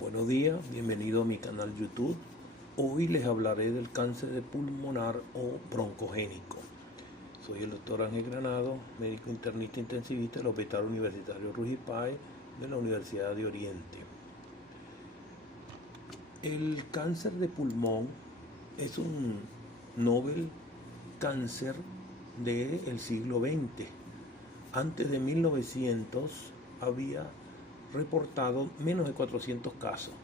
Buenos días, bienvenido a mi canal YouTube. Hoy les hablaré del cáncer de pulmonar o broncogénico. Soy el doctor Ángel Granado, médico internista intensivista del Hospital Universitario Ruiz y Páez de la Universidad de Oriente. El cáncer de pulmón es un novel cáncer del siglo XX. Antes de 1900 había reportado menos de 400 casos.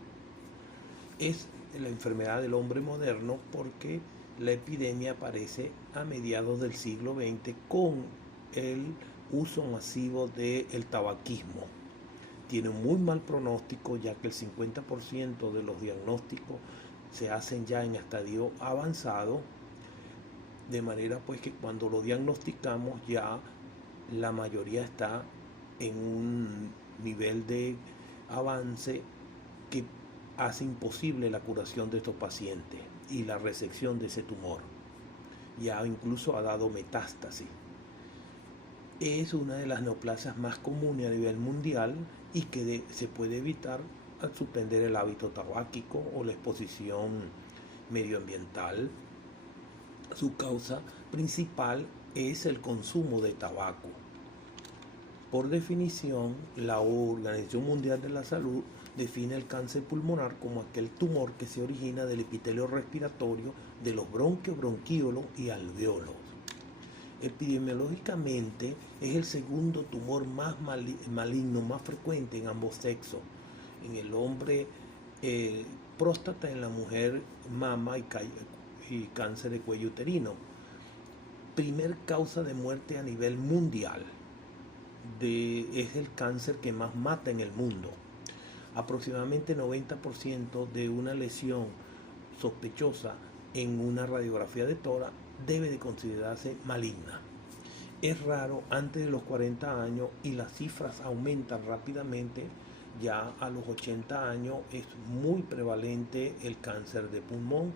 Es la enfermedad del hombre moderno porque la epidemia aparece a mediados del siglo XX con el uso masivo del tabaquismo. Tiene un muy mal pronóstico, ya que el 50% de los diagnósticos se hacen ya en estadio avanzado, de manera pues que cuando lo diagnosticamos ya la mayoría está en un nivel de avance que hace imposible la curación de estos pacientes y la resección de ese tumor. Ya incluso ha dado metástasis. Es una de las neoplasias más comunes a nivel mundial y que se puede evitar al suspender el hábito tabáquico o la exposición medioambiental. Su causa principal es el consumo de tabaco. Por definición, la Organización Mundial de la Salud define el cáncer pulmonar como aquel tumor que se origina del epitelio respiratorio de los bronquios, bronquíolos y alvéolos. Epidemiológicamente es el segundo tumor más maligno, más frecuente en ambos sexos. En el hombre, próstata; en la mujer, mama y cáncer de cuello uterino. Primer causa de muerte a nivel mundial. Es el cáncer que más mata en el mundo. Aproximadamente 90% de una lesión sospechosa en una radiografía de tórax debe de considerarse maligna. Es raro antes de los 40 años y las cifras aumentan rápidamente. Ya a los 80 años es muy prevalente el cáncer de pulmón,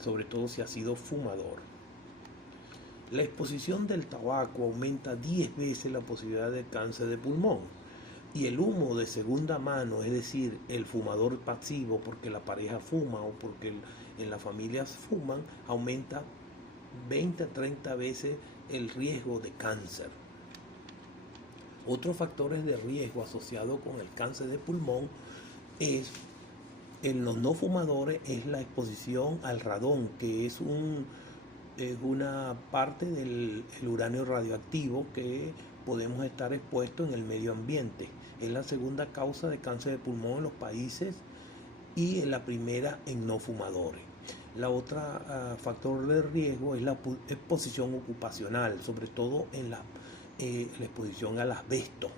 sobre todo si ha sido fumador. La exposición del tabaco aumenta 10 veces la posibilidad de cáncer de pulmón. Y el humo de segunda mano, es decir, el fumador pasivo, porque la pareja fuma o porque en las familias fuman, aumenta 20 a 30 veces el riesgo de cáncer. Otros factores de riesgo asociados con el cáncer de pulmón en los no fumadores es la exposición al radón, que es una parte del uranio radioactivo que podemos estar expuestos en el medio ambiente. Es la segunda causa de cáncer de pulmón en los países y en la primera en no fumadores. La otra factor de riesgo es la exposición ocupacional, sobre todo en la exposición al asbesto,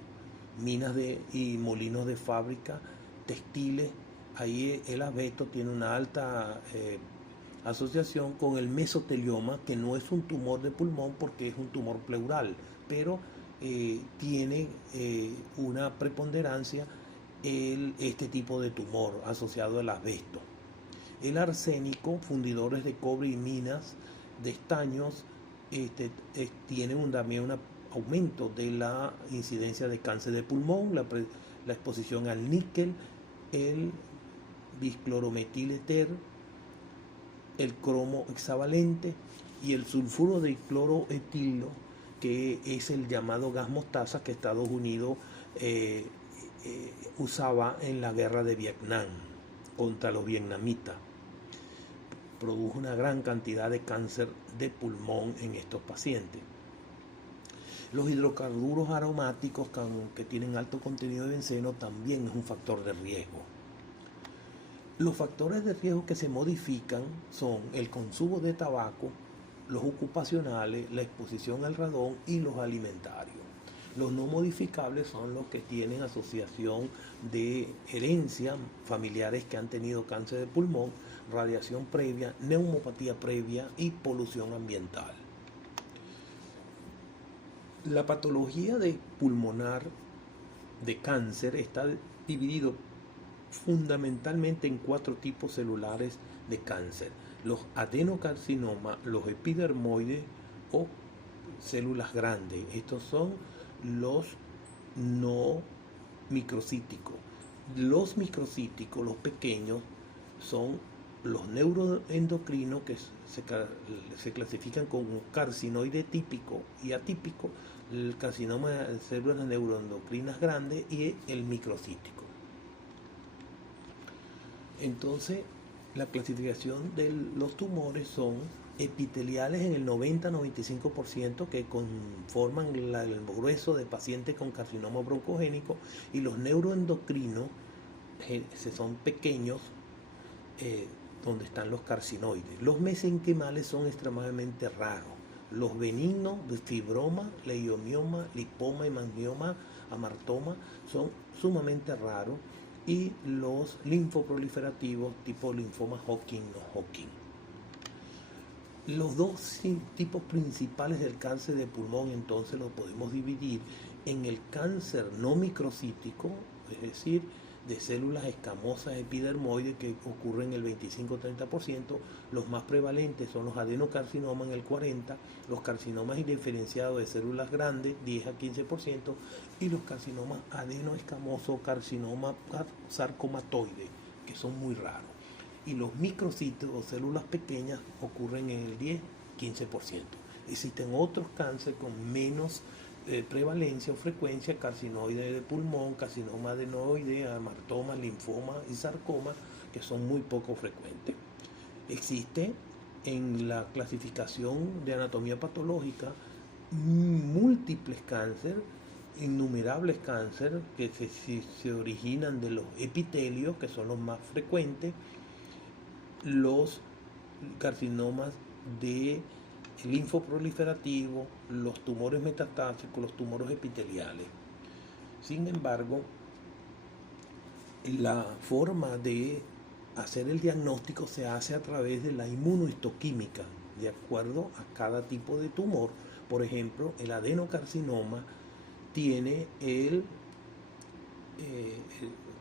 minas y molinos de fábrica, textiles. Ahí el asbesto tiene una alta asociación con el mesotelioma, que no es un tumor de pulmón porque es un tumor pleural, pero tiene una preponderancia este tipo de tumor asociado al asbesto. El arsénico, fundidores de cobre y minas de estaños tienen también un aumento de la incidencia de cáncer de pulmón. La exposición al níquel, el bisclorometileter, el cromo hexavalente y el sulfuro de cloroetilo, que es el llamado gas mostaza que Estados Unidos usaba en la guerra de Vietnam contra los vietnamitas. Produjo una gran cantidad de cáncer de pulmón en estos pacientes. Los hidrocarburos aromáticos que tienen alto contenido de benceno también es un factor de riesgo. Los factores de riesgo que se modifican son el consumo de tabaco, los ocupacionales, la exposición al radón y los alimentarios. Los no modificables son los que tienen asociación de herencia, familiares que han tenido cáncer de pulmón, radiación previa, neumopatía previa y polución ambiental. La patología de pulmonar de cáncer está dividido fundamentalmente en 4 tipos celulares de cáncer: los adenocarcinomas, los epidermoides o células grandes. Estos son los no microcíticos. Los microcíticos, los pequeños, son los neuroendocrinos que se clasifican como carcinoide típico y atípico, el carcinoma de células neuroendocrinas grandes y el microcítico. Entonces, la clasificación de los tumores son epiteliales en el 90-95% que conforman el grueso de pacientes con carcinoma broncogénico, y los neuroendocrinos son pequeños, donde están los carcinoides. Los mesenquimales son extremadamente raros. Los benignos de fibroma, leiomioma, lipoma, hemangioma, amartoma son sumamente raros, y los linfoproliferativos tipo linfoma Hodgkin o Hodgkin. Los dos tipos principales del cáncer de pulmón entonces los podemos dividir en el cáncer no microcítico, es decir, de células escamosas epidermoides, que ocurren en el 25-30%. Los más prevalentes son los adenocarcinomas en el 40%, los carcinomas indiferenciados de células grandes 10-15%, y los carcinomas adenoescamosos, carcinoma sarcomatoide, que son muy raros. Y los microcitos o células pequeñas ocurren en el 10-15%. Existen otros cánceres con menos prevalencia o frecuencia: carcinoide de pulmón, carcinoma adenoide, amartoma, linfoma y sarcoma, que son muy poco frecuentes. Existe en la clasificación de anatomía patológica múltiples cánceres, innumerables cánceres que se originan de los epitelios, que son los más frecuentes, los carcinomas de linfoproliferativo, los tumores metastásicos, los tumores epiteliales. Sin embargo, la forma de hacer el diagnóstico se hace a través de la inmunohistoquímica, de acuerdo a cada tipo de tumor. Por ejemplo, el adenocarcinoma tiene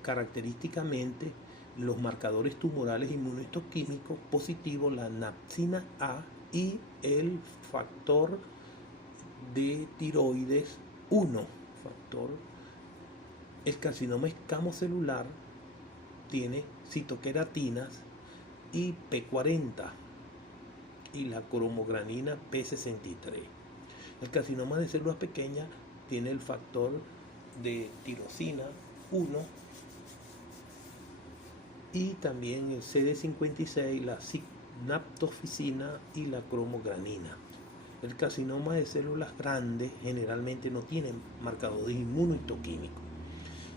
característicamente los marcadores tumorales inmunohistoquímicos positivos, la napsina A y el factor de tiroides 1. El carcinoma escamocelular tiene citoqueratinas y P40 y la cromogranina P63. El carcinoma de células pequeñas tiene el factor de tirosina 1 y también el CD56, la sinaptofisina y la cromogranina. El carcinoma de células grandes generalmente no tiene marcadores inmunohistoquímicos.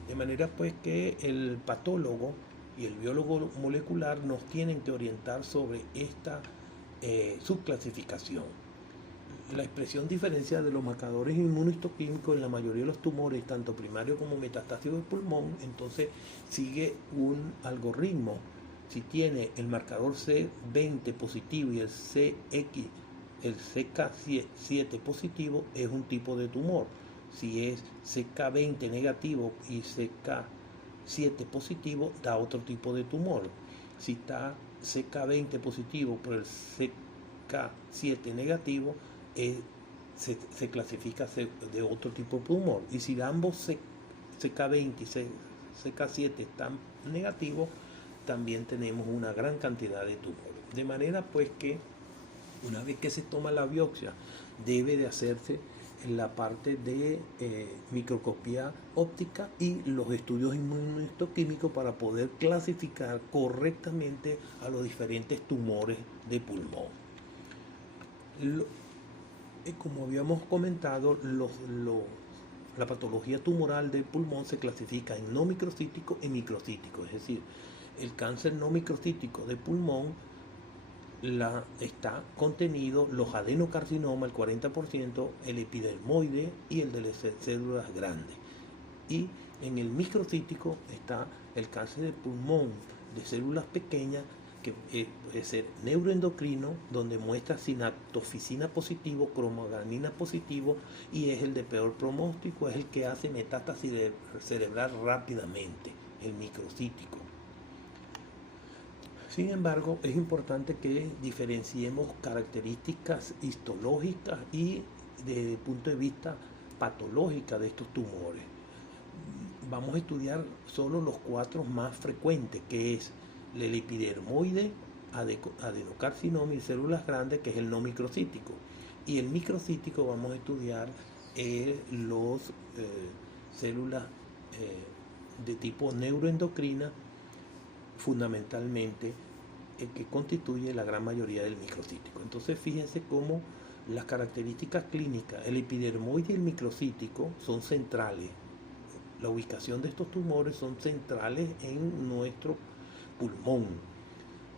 De manera pues que el patólogo y el biólogo molecular nos tienen que orientar sobre esta subclasificación. La expresión diferencial de los marcadores inmunohistoquímicos en la mayoría de los tumores, tanto primarios como metastásicos de pulmón, entonces sigue un algoritmo. Si tiene el marcador C20 positivo y el CK7 positivo, es un tipo de tumor. Si es CK20 negativo y CK7 positivo, da otro tipo de tumor. Si está CK20 positivo por el CK7 negativo, se clasifica de otro tipo de tumor. Y si ambos CK20 y CK7 están negativos, también tenemos una gran cantidad de tumores. De manera pues que una vez que se toma la biopsia, debe de hacerse la parte de microscopía óptica y los estudios inmunohistoquímicos para poder clasificar correctamente a los diferentes tumores de pulmón. Como habíamos comentado, la patología tumoral del pulmón se clasifica en no microcítico y microcítico. Es decir, el cáncer no microcítico de pulmón está contenido los adenocarcinomas, el 40%, el epidermoide y el de las células grandes. Y en el microcítico está el cáncer de pulmón de células pequeñas, que puede ser neuroendocrino, donde muestra sinaptofisina positivo, cromogranina positivo, y es el de peor pronóstico, es el que hace metástasis cerebral rápidamente, el microcítico. Sin embargo, es importante que diferenciemos características histológicas y desde el punto de vista patológico de estos tumores. vamos a estudiar solo los 4 más frecuentes, que es el epidermoide, adenocarcinoma y células grandes, que es el no microcítico. Y el microcítico vamos a estudiar los células de tipo neuroendocrina, fundamentalmente, que constituye la gran mayoría del microcítico. Entonces fíjense cómo las características clínicas, el epidermoide y el microcítico son centrales. La ubicación de estos tumores son centrales en nuestro pulmón.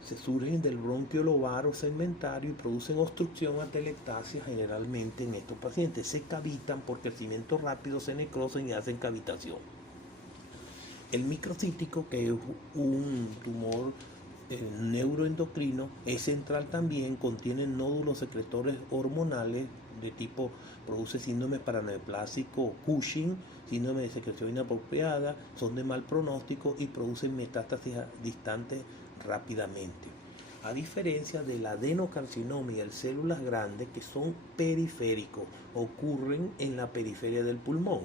Se surgen del bronquio lobar o segmentario y producen obstrucción atelectasia generalmente en estos pacientes. Se cavitan por crecimiento rápido, se necrosan y hacen cavitación. El microcítico, que es un tumor neuroendocrino, es central también, contiene nódulos secretores hormonales de tipo, produce síndrome paraneoplásico Cushing, síndrome de secreción inapropiada, son de mal pronóstico y producen metástasis distantes rápidamente. A diferencia del adenocarcinoma y el células grandes, que son periféricos, ocurren en la periferia del pulmón.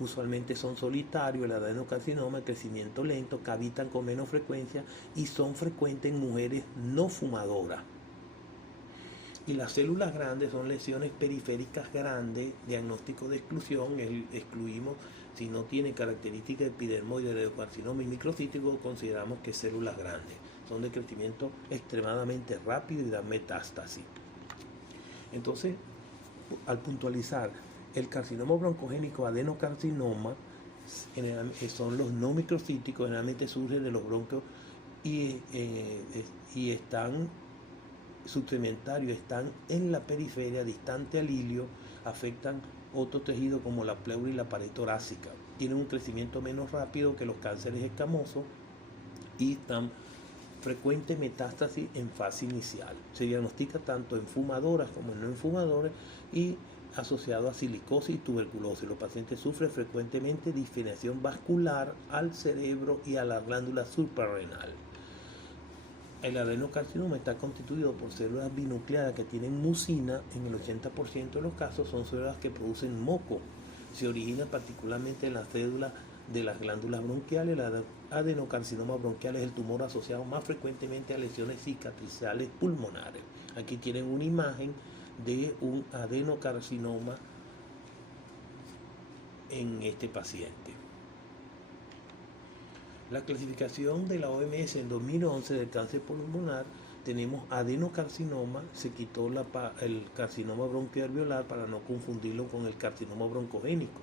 Usualmente son solitarios, el adenocarcinoma, el crecimiento lento, cavitan con menos frecuencia y son frecuentes en mujeres no fumadoras. Y las células grandes son lesiones periféricas grandes, diagnóstico de exclusión, excluimos si no tiene características epidermoide, adenocarcinoma y microcítico, consideramos que células grandes. Son de crecimiento extremadamente rápido y dan metástasis. Entonces, al puntualizar, el carcinoma broncogénico adenocarcinoma son los no microcíticos, generalmente surgen de los bronquios y están subsegmentarios, están en la periferia, distante al ilio, afectan otro tejido como la pleura y la pared torácica. Tienen un crecimiento menos rápido que los cánceres escamosos y están frecuente metástasis en fase inicial. Se diagnostica tanto en fumadoras como en no fumadores y asociado a silicosis y tuberculosis. Los pacientes sufren frecuentemente disfenación vascular al cerebro y a la glándula suprarrenal. El adenocarcinoma está constituido por células binucleadas que tienen mucina. En el 80% de los casos son células que producen moco. Se origina particularmente en las células de las glándulas bronquiales. El adenocarcinoma bronquial es el tumor asociado más frecuentemente a lesiones cicatrizales pulmonares. Aquí tienen una imagen de un adenocarcinoma en este paciente. La clasificación de la OMS en 2011 del cáncer pulmonar, tenemos adenocarcinoma, se quitó el carcinoma bronquialveolar para no confundirlo con el carcinoma broncogénico.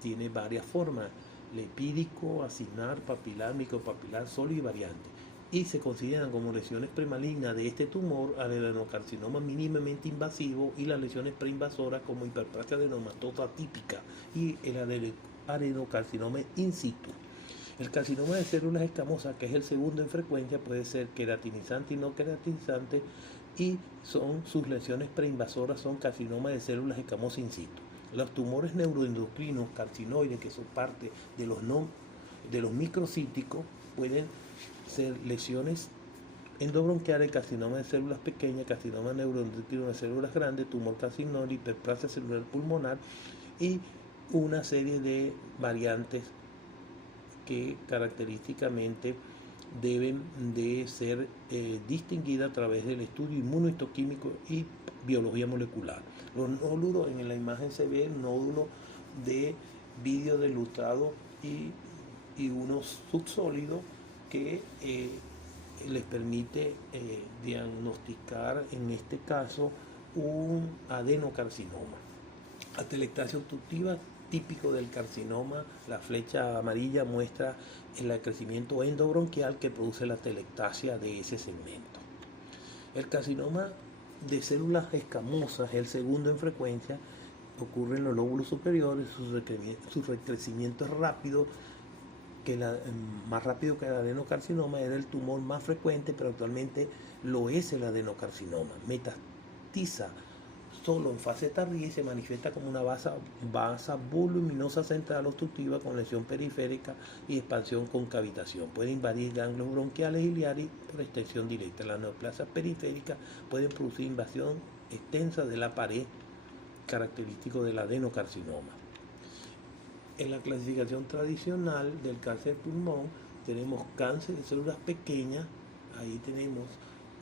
Tiene varias formas: lepídico, acinar, papilar, micropapilar, sólido y variante. Y se consideran como lesiones premalignas de este tumor al adenocarcinoma mínimamente invasivo y las lesiones preinvasoras como hiperplasia adenomatosa típica y el adenocarcinoma in situ. El carcinoma de células escamosas, que es el segundo en frecuencia, puede ser queratinizante y no queratinizante, y sus lesiones preinvasoras son carcinoma de células escamosas in situ. Los tumores neuroendocrinos carcinoides, que son parte de los microcíticos, pueden ser lesiones endobronquiales, carcinoma de células pequeñas, carcinoma neuroendocrino de células grandes, tumor carcinoma, hiperplasia celular pulmonar y una serie de variantes que característicamente deben de ser distinguidas a través del estudio inmunohistoquímico y biología molecular. Los nódulos, en la imagen se ve nódulos de vidrio de lustrado y unos subsólidos que les permite diagnosticar en este caso un adenocarcinoma. Atelectasia obstructiva, típico del carcinoma. La flecha amarilla muestra el crecimiento endobronquial que produce la atelectasia de ese segmento. El carcinoma de células escamosas es el segundo en frecuencia, ocurre en los lóbulos superiores, su recrecimiento es rápido, más rápido que el adenocarcinoma. Era el tumor más frecuente, pero actualmente lo es el adenocarcinoma. Metastiza solo en fase tardía y se manifiesta como una basa voluminosa central obstructiva con lesión periférica y expansión con cavitación. Puede invadir ganglios bronquiales iliaris por extensión directa. Las neoplasias periféricas pueden producir invasión extensa de la pared, característico del adenocarcinoma. En la clasificación tradicional del cáncer de pulmón tenemos cáncer de células pequeñas, ahí tenemos,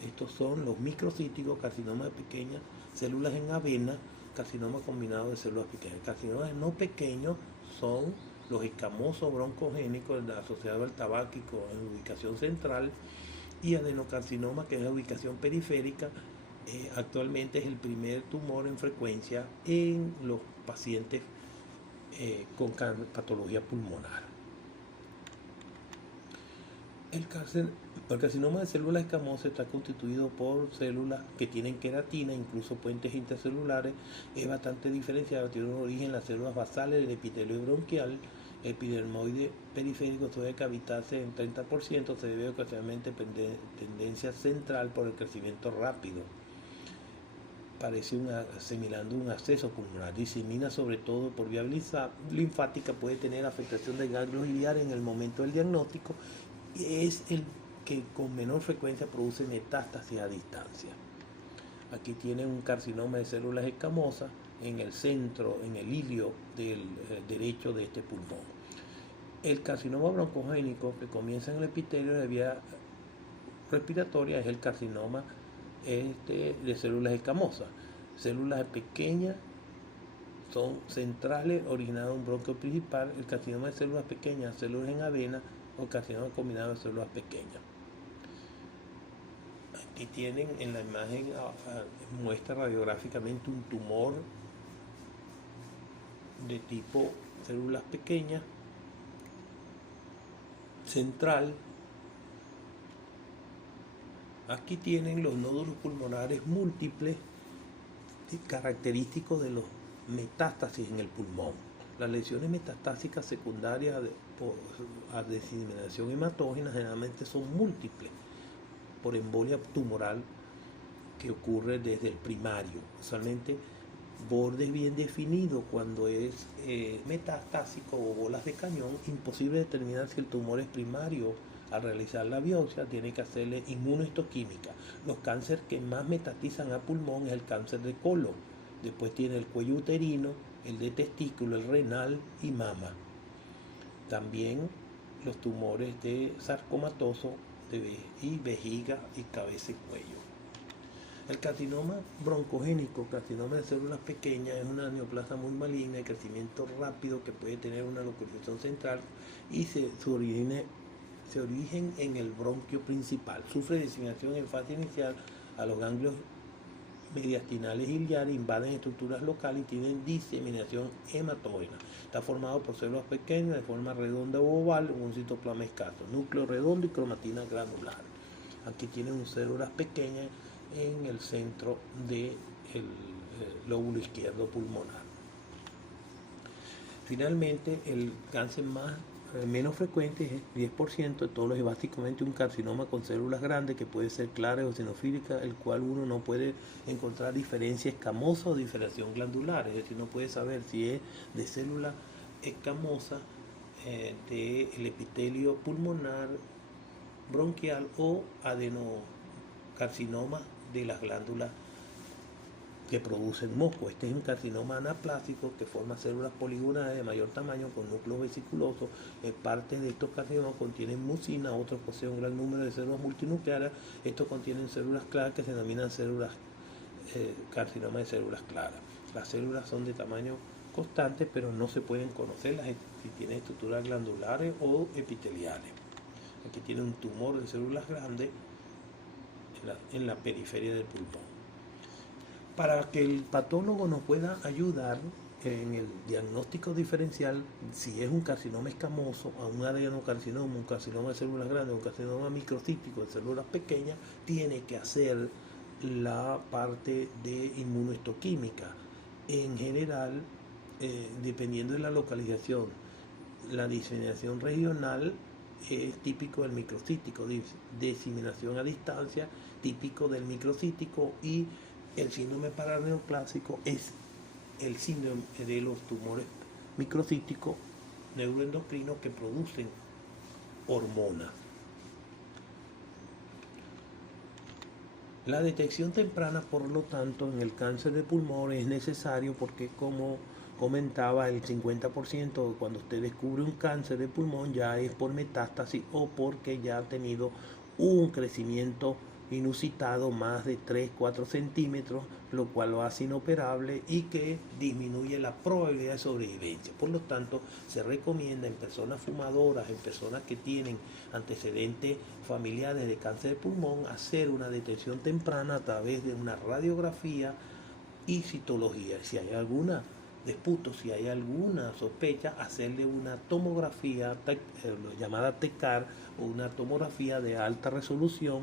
estos son los microcíticos, carcinoma de pequeñas, células en avena, carcinoma combinado de células pequeñas. Carcinomas no pequeños son los escamosos broncogénicos asociados al tabáquico en ubicación central, y adenocarcinoma, que es la ubicación periférica. Actualmente es el primer tumor en frecuencia en los pacientes con patología pulmonar. El carcinoma de células escamosas está constituido por células que tienen queratina, incluso puentes intercelulares. Es bastante diferenciado, tiene un origen en las células basales del epitelio bronquial. El epidermoide periférico suele cavitarse en 30%, se debe ocasionalmente tendencia central por el crecimiento rápido. Parece asimilando un acceso pulmonar. Disemina sobre todo por vía linfática, puede tener afectación de ganglios iliares en el momento del diagnóstico, y es el que con menor frecuencia produce metástasis a distancia. Aquí tienen un carcinoma de células escamosas en el centro, en el ilio del derecho de este pulmón. El carcinoma broncogénico, que comienza en el epitelio de vía respiratoria, es el carcinoma de células escamosas. Células pequeñas son centrales, originadas de un bronquio principal. El carcinoma de células pequeñas, células en avena, o carcinoma combinado de células pequeñas. Aquí tienen en la imagen, muestra radiográficamente un tumor de tipo células pequeñas, central. Aquí tienen los nódulos pulmonares múltiples, característicos de los metástasis en el pulmón. Las lesiones metastásicas secundarias a diseminación hematógena generalmente son múltiples por embolia tumoral que ocurre desde el primario. Usualmente bordes bien definidos cuando es metastásico o bolas de cañón. Imposible determinar si el tumor es primario. Al realizar la biopsia tiene que hacerle inmunohistoquímica. Los cánceres que más metatizan a pulmón es el cáncer de colon. Después tiene el cuello uterino, el de testículo, el renal y mama. También los tumores de sarcomatoso y vejiga y cabeza y cuello. El carcinoma broncogénico, carcinoma de células pequeñas, es una neoplasia muy maligna de crecimiento rápido que puede tener una localización central y su origen en el bronquio principal. Sufre diseminación en fase inicial a los ganglios mediastinales iliares, invaden estructuras locales y tienen diseminación hematógena. Está formado por células pequeñas de forma redonda o oval en un citoplasma escaso, núcleo redondo y cromatina granular. Aquí tienen células pequeñas en el centro del lóbulo izquierdo pulmonar. Finalmente, el cáncer menos frecuente es el 10% de todos los, es básicamente un carcinoma con células grandes que puede ser clara o eosinofílica, el cual uno no puede encontrar diferencia escamosa o diferenciación glandular, es decir, no puede saber si es de célula escamosa del epitelio pulmonar, bronquial o adenocarcinoma de las glándulas que producen moco. Este es un carcinoma anaplásico que forma células poligonales de mayor tamaño con núcleos vesiculosos. Parte de estos carcinomas contienen mucina, otros poseen un gran número de células multinucleares. Estos contienen células claras que se denominan carcinoma de células claras. Las células son de tamaño constante, pero no se pueden conocer si tienen estructuras glandulares o epiteliales. Aquí tiene un tumor de células grandes en la periferia del pulmón. Para que el patólogo nos pueda ayudar en el diagnóstico diferencial, si es un carcinoma escamoso, a un adenocarcinoma, un carcinoma de células grandes, un carcinoma microcítico de células pequeñas, tiene que hacer la parte de inmunohistoquímica. En general, dependiendo de la localización, la diseminación regional es típico del microcítico, diseminación a distancia, típico del microcítico, y el síndrome paraneoplásico es el síndrome de los tumores microcíticos neuroendocrinos que producen hormonas. La detección temprana, por lo tanto, en el cáncer de pulmón es necesario porque como comentaba, el 50% cuando usted descubre un cáncer de pulmón ya es por metástasis o porque ya ha tenido un crecimiento inusitado más de 3-4 centímetros, lo cual lo hace inoperable y que disminuye la probabilidad de sobrevivencia. Por lo tanto, se recomienda en personas fumadoras, en personas que tienen antecedentes familiares de cáncer de pulmón, hacer una detección temprana a través de una radiografía y citología. Si hay alguna disputa, si hay alguna sospecha, hacerle una tomografía llamada TECAR o una tomografía de alta resolución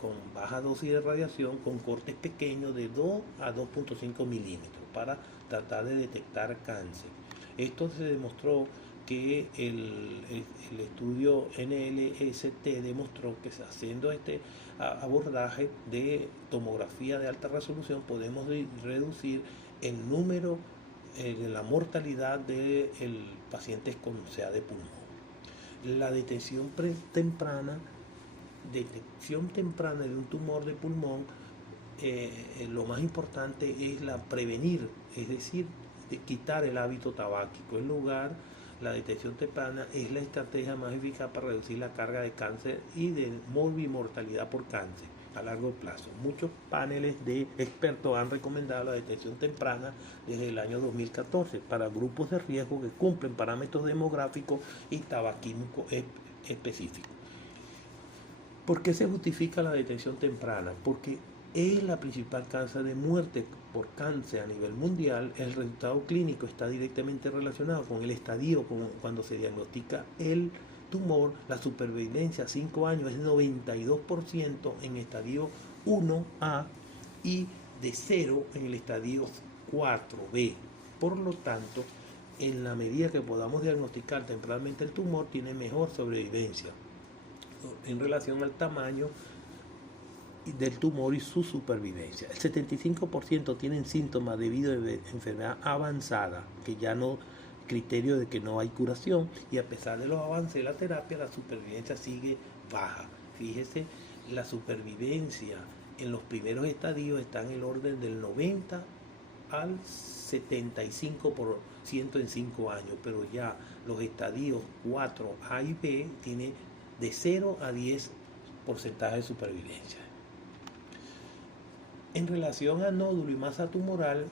con baja dosis de radiación con cortes pequeños de 2 a 2.5 milímetros para tratar de detectar cáncer. Esto se demostró que el estudio NLST demostró que haciendo este abordaje de tomografía de alta resolución podemos reducir el número de la mortalidad de pacientes con CA de pulmón. La detección temprana de un tumor de pulmón, lo más importante es la prevenir, es decir, de quitar el hábito tabáquico. En lugar, la detección temprana es la estrategia más eficaz para reducir la carga de cáncer y de morbimortalidad por cáncer a largo plazo. Muchos paneles de expertos han recomendado la detección temprana desde el año 2014 para grupos de riesgo que cumplen parámetros demográficos y tabaquímicos específicos. ¿Por qué se justifica la detección temprana? Porque es la principal causa de muerte por cáncer a nivel mundial. El resultado clínico está directamente relacionado con el estadio, cuando se diagnostica el tumor. La supervivencia a 5 años es 92% en estadio 1A y de 0 en el estadio 4B. Por lo tanto, en la medida que podamos diagnosticar tempranamente el tumor, tiene mejor sobrevivencia en relación al tamaño del tumor y su supervivencia. El 75% tienen síntomas debido a enfermedad avanzada, que ya no, criterio de que no hay curación, y a pesar de los avances de la terapia, la supervivencia sigue baja. Fíjese, la supervivencia en los primeros estadios está en el orden del 90 al 75% en 5 años, pero ya los estadios 4A y B tiene de 0 a 10 porcentaje de supervivencia. En relación a nódulo y masa tumoral,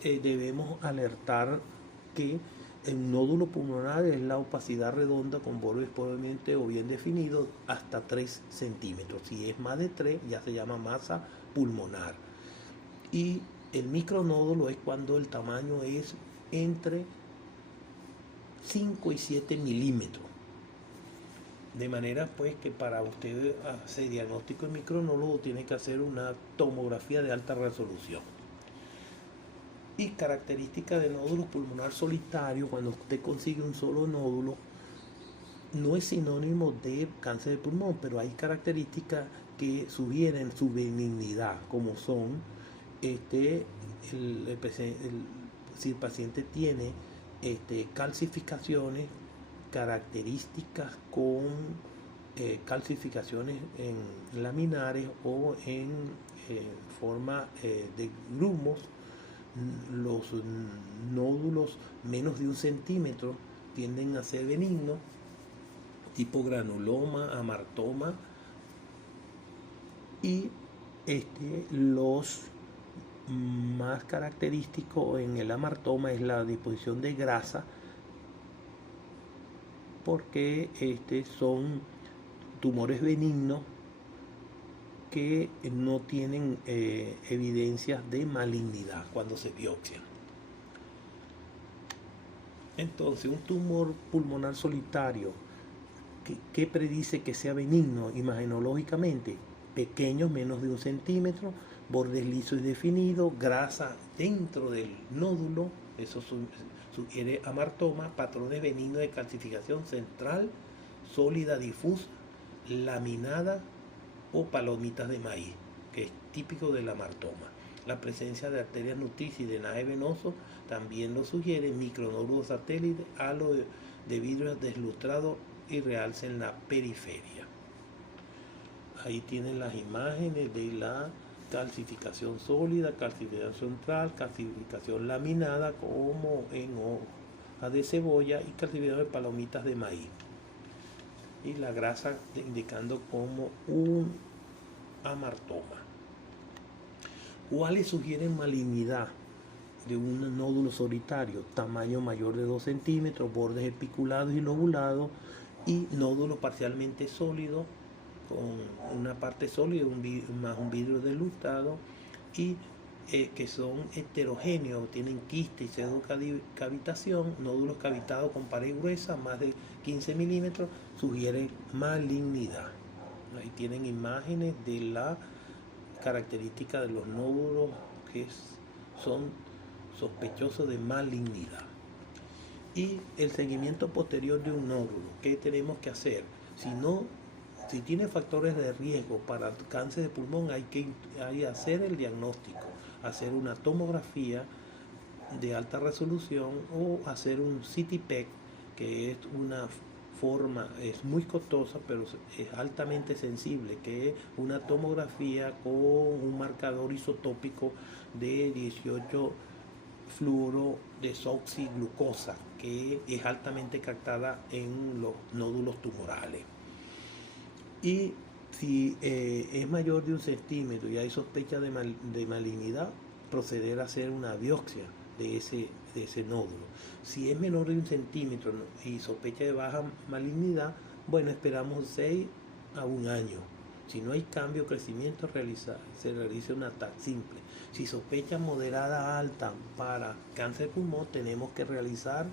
debemos alertar que el nódulo pulmonar es la opacidad redonda con borde probablemente o bien definido hasta 3 centímetros. Si es más de 3, ya se llama masa pulmonar. Y el micronódulo es cuando el tamaño es entre 5 y 7 milímetros. De manera pues que para usted hacer diagnóstico de micronódulo tiene que hacer una tomografía de alta resolución. Y característica de nódulo pulmonar solitario, cuando usted consigue un solo nódulo, no es sinónimo de cáncer de pulmón, pero hay características que sugieren su benignidad, como son si el paciente tiene calcificaciones, características con calcificaciones en laminares o en forma de grumos. Los nódulos menos de 1 centímetro tienden a ser benignos, tipo granuloma, amartoma, y los más característicos en el amartoma es la disposición de grasa, porque son tumores benignos que no tienen evidencias de malignidad cuando se biopsian. Entonces, un tumor pulmonar solitario, ¿qué predice que sea benigno imagenológicamente? Pequeños, menos de 1 centímetro, bordes lisos y definidos, grasa dentro del nódulo, eso sugiere amartoma, patrones benignos de calcificación central, sólida, difusa, laminada o palomitas de maíz, que es típico del amartoma. La presencia de arterias nutricias y drenaje venoso también lo sugiere. Micronódulos satélites, halo de vidrio deslustrado y realce en la periferia. Ahí tienen las imágenes de la calcificación sólida, calcificación central, calcificación laminada como en hoja de cebolla y calcificación de palomitas de maíz. Y la grasa indicando como un amartoma. ¿Cuáles sugieren malignidad de un nódulo solitario? Tamaño mayor de 2 centímetros, bordes espiculados y lobulados y nódulo parcialmente sólido con una parte sólida más un vidrio deslustado y que son heterogéneos, tienen quiste y pseudocavitación, nódulos cavitados con pared gruesa, más de 15 milímetros, sugieren malignidad. Ahí tienen imágenes de la característica de los nódulos que son sospechosos de malignidad. Y el seguimiento posterior de un nódulo, ¿qué tenemos que hacer? Si tiene factores de riesgo para cáncer de pulmón, hay que hacer el diagnóstico, hacer una tomografía de alta resolución o hacer un CT PET, que es una forma, es muy costosa, pero es altamente sensible, que es una tomografía con un marcador isotópico de 18 fluoro desoxiglucosa, que es altamente captada en los nódulos tumorales. Y si es mayor de 1 centímetro y hay sospecha de malignidad, proceder a hacer una biopsia de ese nódulo. Si es menor de 1 centímetro y sospecha de baja malignidad, bueno, esperamos 6 a 1 año. Si no hay cambio o crecimiento, se realiza una TAC simple. Si sospecha moderada alta para cáncer de pulmón, tenemos que realizar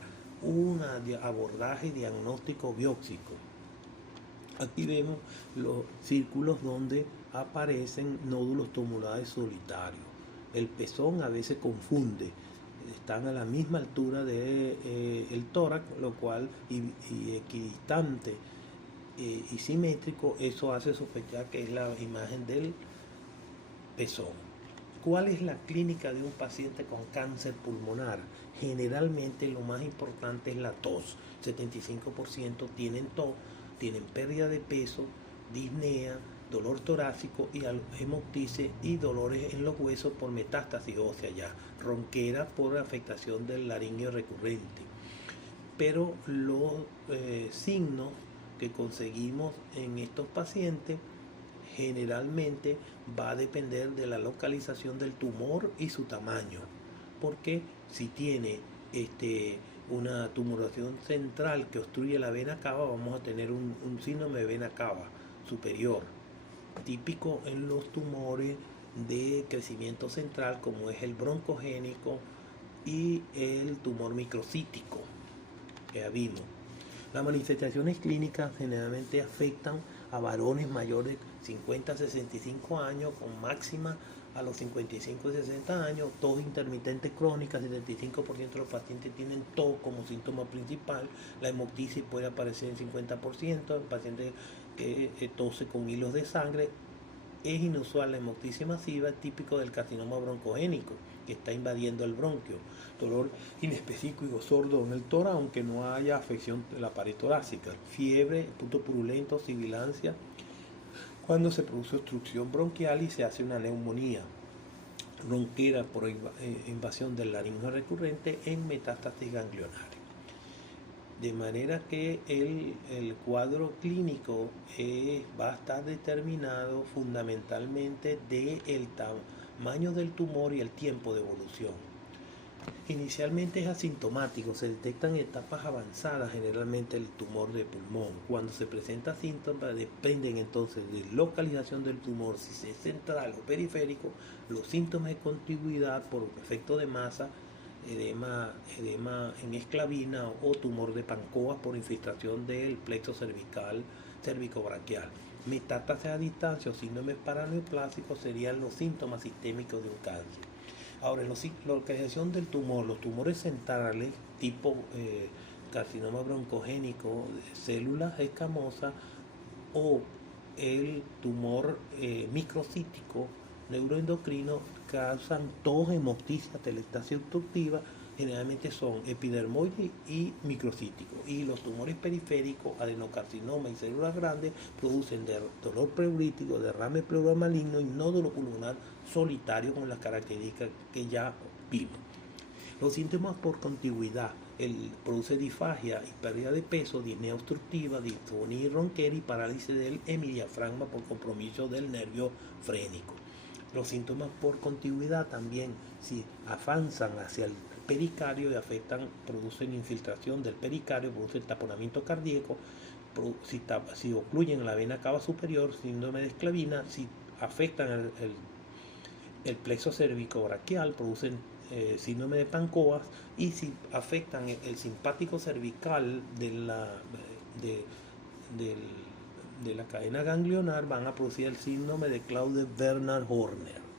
un abordaje diagnóstico biópsico. Aquí vemos los círculos donde aparecen nódulos tumorales solitarios. El pezón a veces confunde, están a la misma altura del tórax, lo cual y equidistante y simétrico, eso hace sospechar que es la imagen del pezón. ¿Cuál es la clínica de un paciente con cáncer pulmonar? Generalmente lo más importante es la tos. 75% tienen tos, tienen pérdida de peso, disnea, dolor torácico y hemoptisis y dolores en los huesos por metástasis ósea ya, ronquera por afectación del laringio recurrente. Pero los signos que conseguimos en estos pacientes generalmente va a depender de la localización del tumor y su tamaño, porque si tiene una tumoración central que obstruye la vena cava, vamos a tener un síndrome de vena cava superior, típico en los tumores de crecimiento central como es el broncogénico y el tumor microcítico que ya vimos. Las manifestaciones clínicas generalmente afectan a varones mayores de 50 a 65 años con máxima a los 55 y 60 años, tos intermitente crónica, 75% de los pacientes tienen tos como síntoma principal, la hemoptisis puede aparecer en 50%, el paciente que tose con hilos de sangre. Es inusual la hemoptisis masiva, típico del carcinoma broncogénico, que está invadiendo el bronquio. Dolor inespecífico sordo en el tórax, aunque no haya afección de la pared torácica. Fiebre, punto purulento, sibilancia, cuando se produce obstrucción bronquial y se hace una neumonía. Ronquera por invasión del laringe recurrente en metástasis ganglionares. De manera que el cuadro clínico va a estar determinado fundamentalmente del tamaño del tumor y el tiempo de evolución. Inicialmente es asintomático, se detectan en etapas avanzadas generalmente el tumor de pulmón. Cuando se presenta síntomas dependen entonces de localización del tumor, si es central o periférico, los síntomas de contigüidad por efecto de masa, edema en esclavina o tumor de Pancoas por infiltración del plexo cervical cervicobraquial. Metástasis a distancia o síndromes paraneoplásicos serían los síntomas sistémicos de un cáncer. Ahora, en la localización del tumor, los tumores centrales tipo carcinoma broncogénico, células escamosas o el tumor microcítico neuroendocrino causan tos, hemoptisis, atelectasia obstructiva generalmente son epidermoides y microcíticos. Y los tumores periféricos, adenocarcinoma y células grandes, producen dolor pleurítico, derrame pleural maligno y nódulo pulmonar solitario con las características que ya vimos. Los síntomas por contigüidad, produce disfagia y pérdida de peso, disnea obstructiva, disfonía y ronquera y parálisis del hemidiafragma por compromiso del nervio frénico. Los síntomas por contigüidad también, si avanzan hacia el pericardio y producen infiltración del pericardio, producen taponamiento cardíaco, si ocluyen la vena cava superior, síndrome de esclavina, si afectan el plexo cervicobraquial, producen síndrome de Pancoas, y si afectan el simpático cervical de la cadena ganglionar, van a producir el síndrome de Claude-Bernard Horner.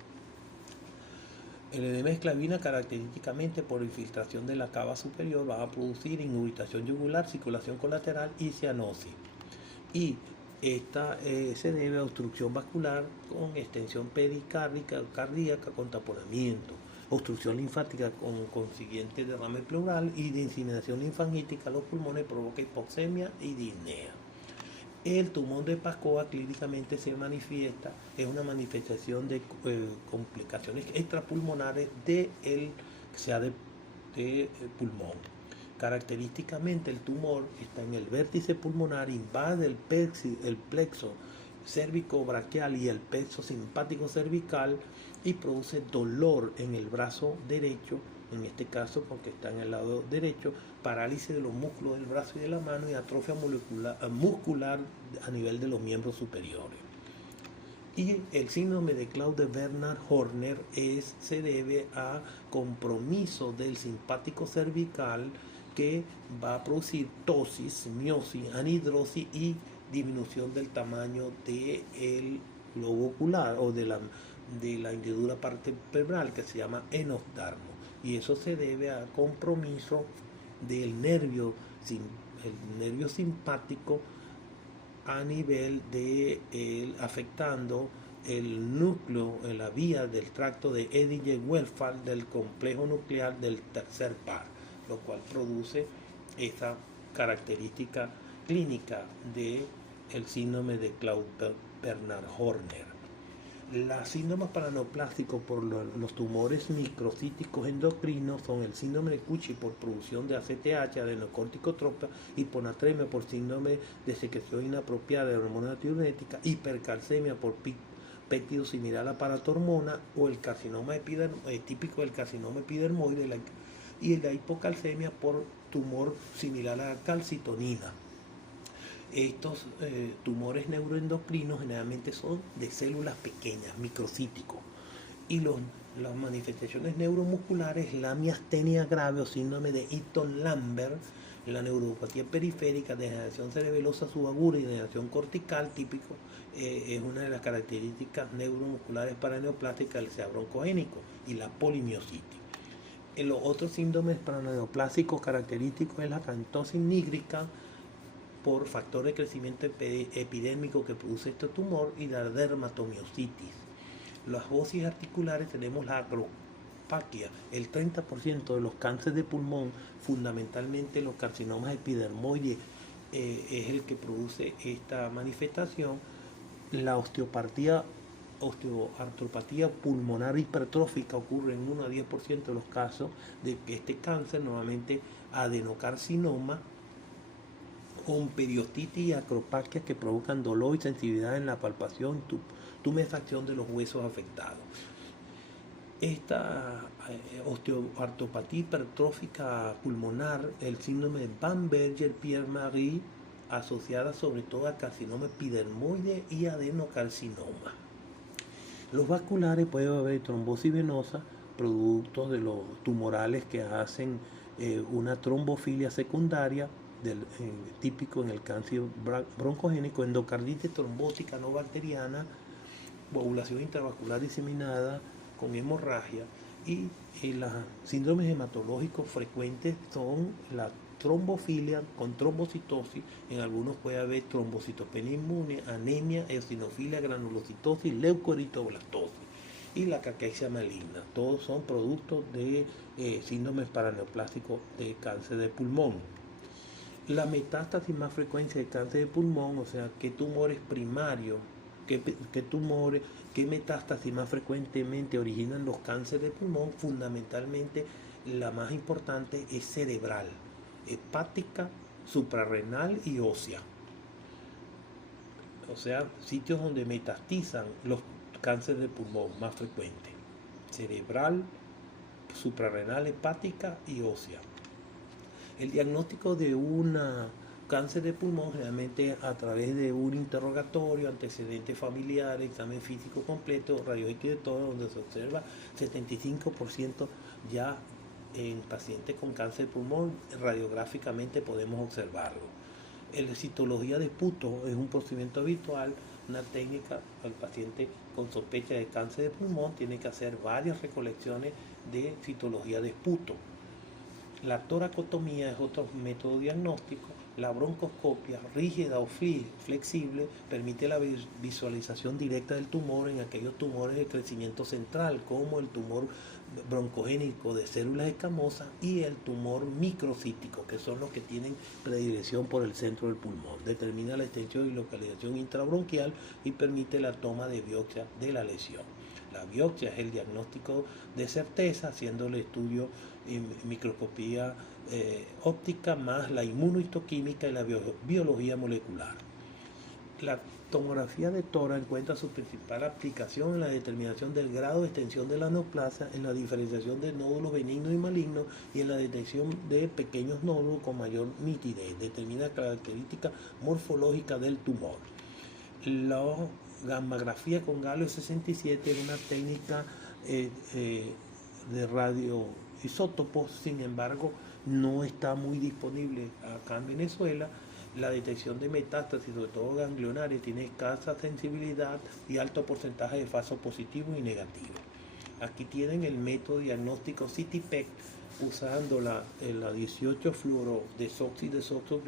El edema de esclavina, característicamente por infiltración de la cava superior, va a producir inubitación yugular, circulación colateral y cianosis. Y esta se debe a obstrucción vascular con extensión pericárdica, cardíaca con taponamiento, obstrucción linfática con consiguiente derrame pleural y de inseminación linfangítica a los pulmones provoca hipoxemia y disnea. El tumor de Pascoa clínicamente se manifiesta, es una manifestación de complicaciones extrapulmonares de pulmón. Característicamente el tumor está en el vértice pulmonar, invade el plexo cérvico-braquial y el plexo simpático cervical y produce dolor en el brazo derecho, en este caso porque está en el lado derecho, parálisis de los músculos del brazo y de la mano y atrofia muscular a nivel de los miembros superiores. Y el síndrome de Claude-Bernard Horner se debe a compromiso del simpático cervical que va a producir ptosis, miosis, anhidrosis y disminución del tamaño del globo ocular o de la hendidura vertebral que se llama enoftalmo. Y eso se debe a compromiso del nervio simpático a nivel de afectando el núcleo, la vía del tracto de Edinger-Westphal del complejo nuclear del tercer par, lo cual produce esta característica clínica del síndrome de Claude-Bernard Horner. Los síntomas paraneoplásticos por los tumores microcíticos endocrinos son el síndrome de Cushing por producción de ACTH, adenocorticotropia, hiponatremia por síndrome de secreción inapropiada de hormona tiroinética, hipercalcemia por péptido similar a paratormona o el carcinoma típico del carcinoma epidermoide y la hipocalcemia por tumor similar a la calcitonina. Estos tumores neuroendocrinos generalmente son de células pequeñas, microcíticos. Y las manifestaciones neuromusculares, la miastenia grave o síndrome de Eaton-Lambert, la neuropatía periférica, degeneración cerebelosa subaguda y degeneración cortical, típico, es una de las características neuromusculares paraneoplásticas del sea broncogénico y la polimiositis. Los otros síndromes paraneoplásticos característicos es la acanthosis nígrica, por factor de crecimiento epidémico que produce este tumor y la dermatomiositis. Las osis articulares tenemos la agropaquia, el 30% de los cánceres de pulmón, fundamentalmente los carcinomas epidermoides, es el que produce esta manifestación. La osteoartropatía pulmonar hipertrófica ocurre en 1 a 10% de los casos de que este cáncer, normalmente adenocarcinoma, con periostitis y acropaquias que provocan dolor y sensibilidad en la palpación, tumefacción de los huesos afectados. Esta osteoartropatía hipertrófica pulmonar, el síndrome de Bamberger-Pierre-Marie, asociada sobre todo a carcinoma epidermoide y adenocarcinoma. Los vasculares puede haber trombosis venosa, producto de los tumorales que hacen una trombofilia secundaria, típico en el cáncer broncogénico, endocarditis trombótica no bacteriana, coagulación intravascular diseminada con hemorragia y los síndromes hematológicos frecuentes son la trombofilia con trombocitosis, en algunos puede haber trombocitopenia inmune, anemia, eosinofilia, granulocitosis, leucoeritroblastosis. y la caquexia maligna. Todos son productos de síndromes paraneoplásticos de cáncer de pulmón. La metástasis más frecuente de cáncer de pulmón, o sea, qué tumores primarios, qué metástasis más frecuentemente originan los cánceres de pulmón, fundamentalmente la más importante es cerebral, hepática, suprarrenal y ósea. O sea, sitios donde metastizan los cánceres de pulmón más frecuentes: cerebral, suprarrenal, hepática y ósea. El diagnóstico de un cáncer de pulmón generalmente a través de un interrogatorio, antecedentes familiares, examen físico completo, rayos X de todo, donde se observa 75% ya en pacientes con cáncer de pulmón, radiográficamente podemos observarlo. La citología de Puto es un procedimiento habitual, una técnica. Al paciente con sospecha de cáncer de pulmón tiene que hacer varias recolecciones de citología de Puto. La toracotomía es otro método diagnóstico. La broncoscopia, rígida o flexible, permite la visualización directa del tumor en aquellos tumores de crecimiento central, como el tumor broncogénico de células escamosas y el tumor microcítico, que son los que tienen predilección por el centro del pulmón. Determina la extensión y localización intrabronquial y permite la toma de biopsia de la lesión. La biopsia es el diagnóstico de certeza, haciendo el estudio en microscopía óptica más la inmunohistoquímica y la biología molecular. La tomografía de tórax encuentra su principal aplicación en la determinación del grado de extensión de la neoplasia, en la diferenciación de nódulos benignos y malignos y en la detección de pequeños nódulos con mayor nitidez. Determina características morfológicas del tumor. La gammagrafía con galio 67 es una técnica de radioisótopos, sin embargo no está muy disponible acá en Venezuela. La detección de metástasis, sobre todo ganglionares, tiene escasa sensibilidad y alto porcentaje de falsos positivos y negativos. Aquí tienen el método diagnóstico CITIPEC usando la 18-fluorodesoxidesoxo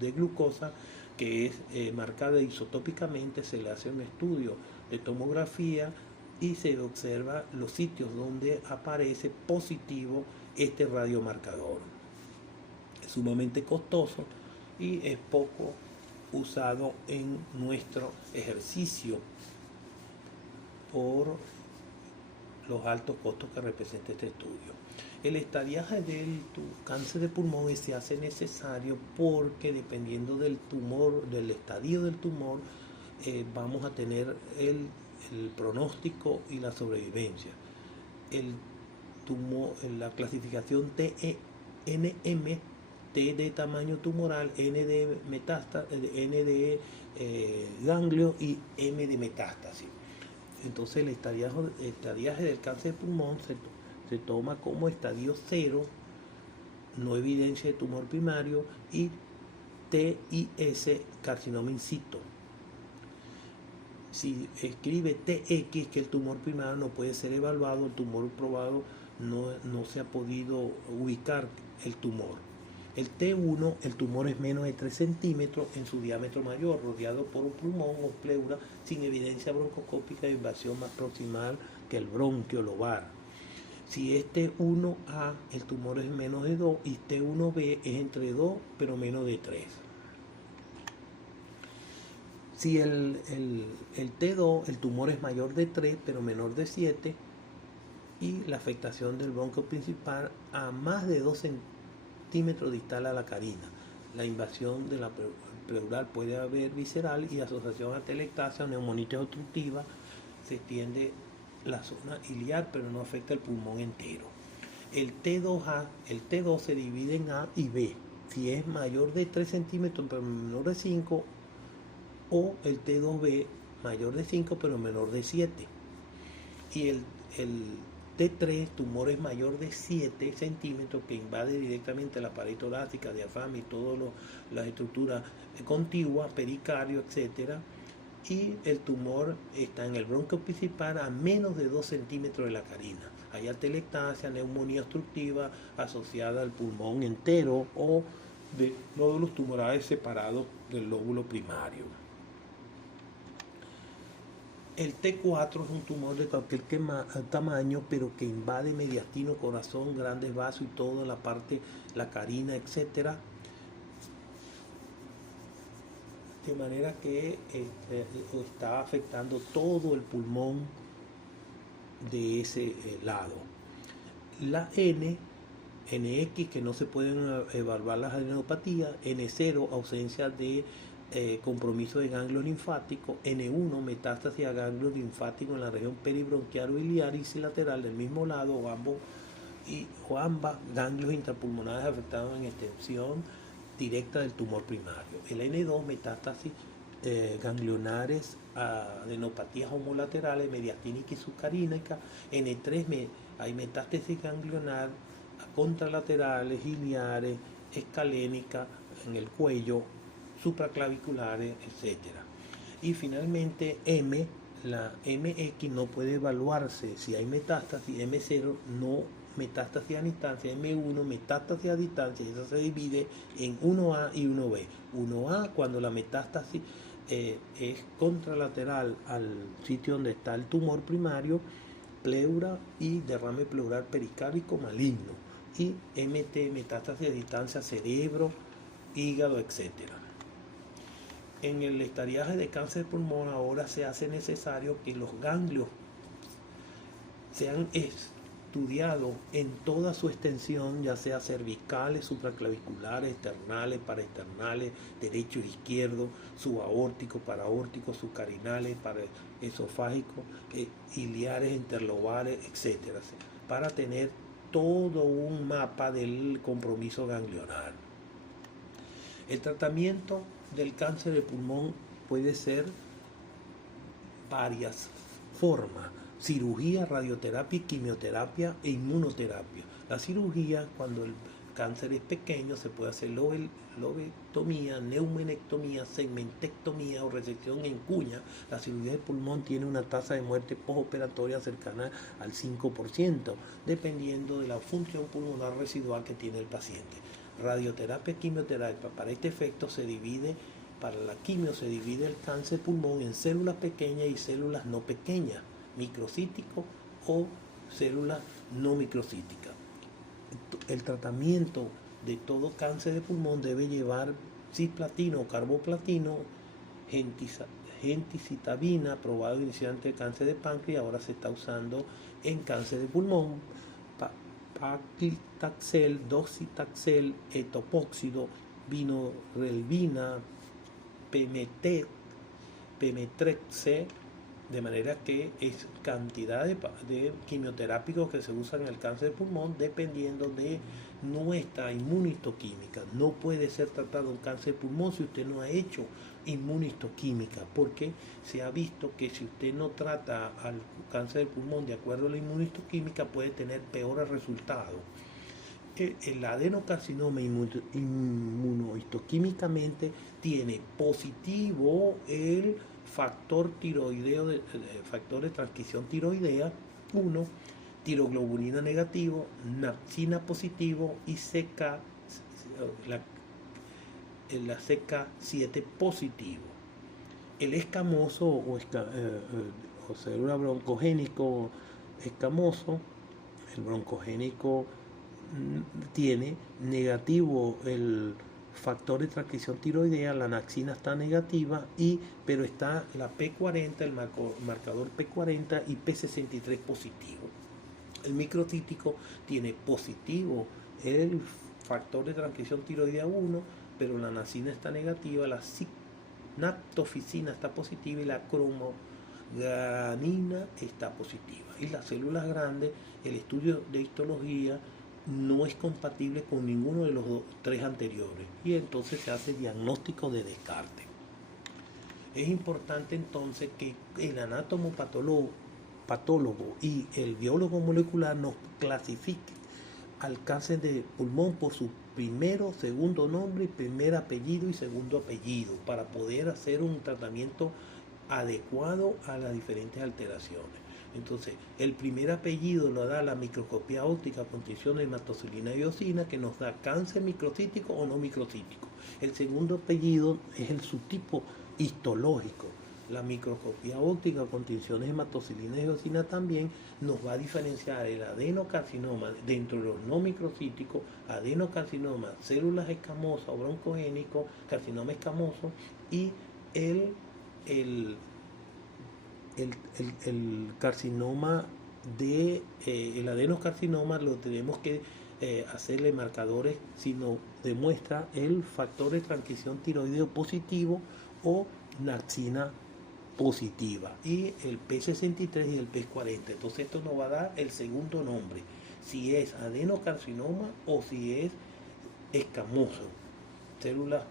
de glucosa, que es marcada isotópicamente. Se le hace un estudio de tomografía y se observa los sitios donde aparece positivo este radiomarcador. Es sumamente costoso y es poco usado en nuestro ejercicio por los altos costos que representa este estudio. El estadiaje del cáncer de pulmón se hace necesario porque, dependiendo del tumor, del estadio del tumor, vamos a tener el pronóstico y la sobrevivencia. El tumor, la clasificación TNM, T de tamaño tumoral, N de metástasis, N de ganglio y M de metástasis. Entonces el estadiaje del cáncer de pulmón se toma como estadio 0, no evidencia de tumor primario, y TIS, carcinoma in situ. Si escribe TX, que el tumor primario no puede ser evaluado, el tumor probado no se ha podido ubicar el tumor. El T1, el tumor es menos de 3 centímetros en su diámetro mayor, rodeado por un pulmón o pleura sin evidencia broncoscópica de invasión más proximal que el bronquio lobar. Si es T1A, el tumor es menos de 2 y T1B es entre 2 pero menos de 3. Si el T2, el tumor es mayor de 3 pero menor de 7 y la afectación del bronquio principal a más de 2 centímetros distal a la carina. La invasión de la pleural puede haber visceral y asociación a telectasia o neumonitis obstructiva. Se extiende la zona iliar pero no afecta el pulmón entero. El T2A, el T2 se divide en A y B. Si es mayor de 3 centímetros pero menor de 5, o el T2B mayor de 5 pero menor de 7. Y el T3, tumores mayor de 7 centímetros que invade directamente la pared torácica, diafragma y todas las estructuras contiguas, pericardio, etc. Y el tumor está en el bronquio principal a menos de 2 centímetros de la carina. Hay atelectasia, neumonía obstructiva asociada al pulmón entero o de nódulos tumorales separados del lóbulo primario. El T4 es un tumor de cualquier tamaño, pero que invade mediastino, corazón, grandes vasos y toda la parte, la carina, etcétera. De manera que está afectando todo el pulmón de ese lado. La NX, que no se pueden evaluar las adenopatías, N0, ausencia de compromiso de ganglio linfático, N1, metástasis a ganglio linfático en la región peribronquial o iliar y lateral del mismo lado o ambas ganglios intrapulmonares afectados en extensión directa del tumor primario. El N2, metástasis ganglionares, adenopatías homolaterales, mediastínica y subcarínica. N3, hay metástasis ganglionar contralaterales, iliares, escalénica en el cuello, supraclaviculares, etc. Y finalmente la MX no puede evaluarse si hay metástasis, M0 no metástasis a distancia, M1 metástasis a distancia, y eso se divide en 1A y 1B. 1A cuando la metástasis es contralateral al sitio donde está el tumor primario, pleura y derrame pleural pericárdico maligno, y MT, metástasis a distancia, cerebro, hígado, etc. En el estadiaje de cáncer de pulmón ahora se hace necesario que los ganglios sean estudiados en toda su extensión, ya sea cervicales, supraclaviculares, externales, paraesternales, derecho e izquierdo, subaórtico, paraórtico, subcarinales, paraesofágicos, iliares, interlobares, etc. Para tener todo un mapa del compromiso ganglionar. El tratamiento del cáncer de pulmón puede ser varias formas: cirugía, radioterapia, quimioterapia e inmunoterapia. La cirugía, cuando el cáncer es pequeño, se puede hacer lobectomía, neumonectomía, segmentectomía o resección en cuña. La cirugía de pulmón tiene una tasa de muerte postoperatoria cercana al 5%, dependiendo de la función pulmonar residual que tiene el paciente. Radioterapia, quimioterapia. Para este efecto para la quimio se divide el cáncer de pulmón en células pequeñas y células no pequeñas, microcíticos o células no microcíticas. El tratamiento de todo cáncer de pulmón debe llevar cisplatino o carboplatino, gemcitabina, aprobado inicialmente de cáncer de páncreas, ahora se está usando en cáncer de pulmón, paclitaxel, docetaxel, etoposide, vinorelbina, pemetrexed, de manera que es cantidad de quimioterápicos que se usan en el cáncer de pulmón dependiendo de nuestra inmunistoquímica. No puede ser tratado un cáncer de pulmón si usted no ha hecho inmunistoquímica, porque se ha visto que si usted no trata al cáncer de pulmón de acuerdo a la inmunistoquímica puede tener peores resultados. El adenocarcinoma inmunohistoquímicamente tiene positivo el factor tiroideo, factor de transcripción tiroidea 1, tiroglobulina negativo, napsina positivo y la CK7 positivo. El escamoso o célula broncogénico escamoso, el broncogénico tiene negativo el factor de transcripción tiroidea, la naxina está negativa, pero está la P40, el marcador P40 y P63 positivo. El microcítico tiene positivo el factor de transcripción tiroidea 1, pero la naxina está negativa, la sinaptofisina está positiva y la cromogranina está positiva. Y las células grandes, el estudio de histología no es compatible con ninguno de los tres anteriores y entonces se hace diagnóstico de descarte. Es importante entonces que el anátomo patólogo y el biólogo molecular nos clasifique al cáncer de pulmón por su primero, segundo nombre, primer apellido y segundo apellido para poder hacer un tratamiento adecuado a las diferentes alteraciones. Entonces, el primer apellido lo da la microscopía óptica con tinción de hematocilina y eosina, que nos da cáncer microcítico o no microcítico. El segundo apellido es el subtipo histológico, La microscopía óptica con tinciones hematocilina y eosina también nos va a diferenciar el adenocarcinoma dentro de los no microcíticos, adenocarcinoma, células escamosas o broncogénico, carcinoma escamoso y el, el, el carcinoma el adenocarcinoma lo tenemos que hacerle marcadores si no demuestra el factor de transcripción tiroideo positivo o naxina positiva y el P63 y el P40. Entonces esto nos va a dar el segundo nombre, si es adenocarcinoma o si es escamoso, célula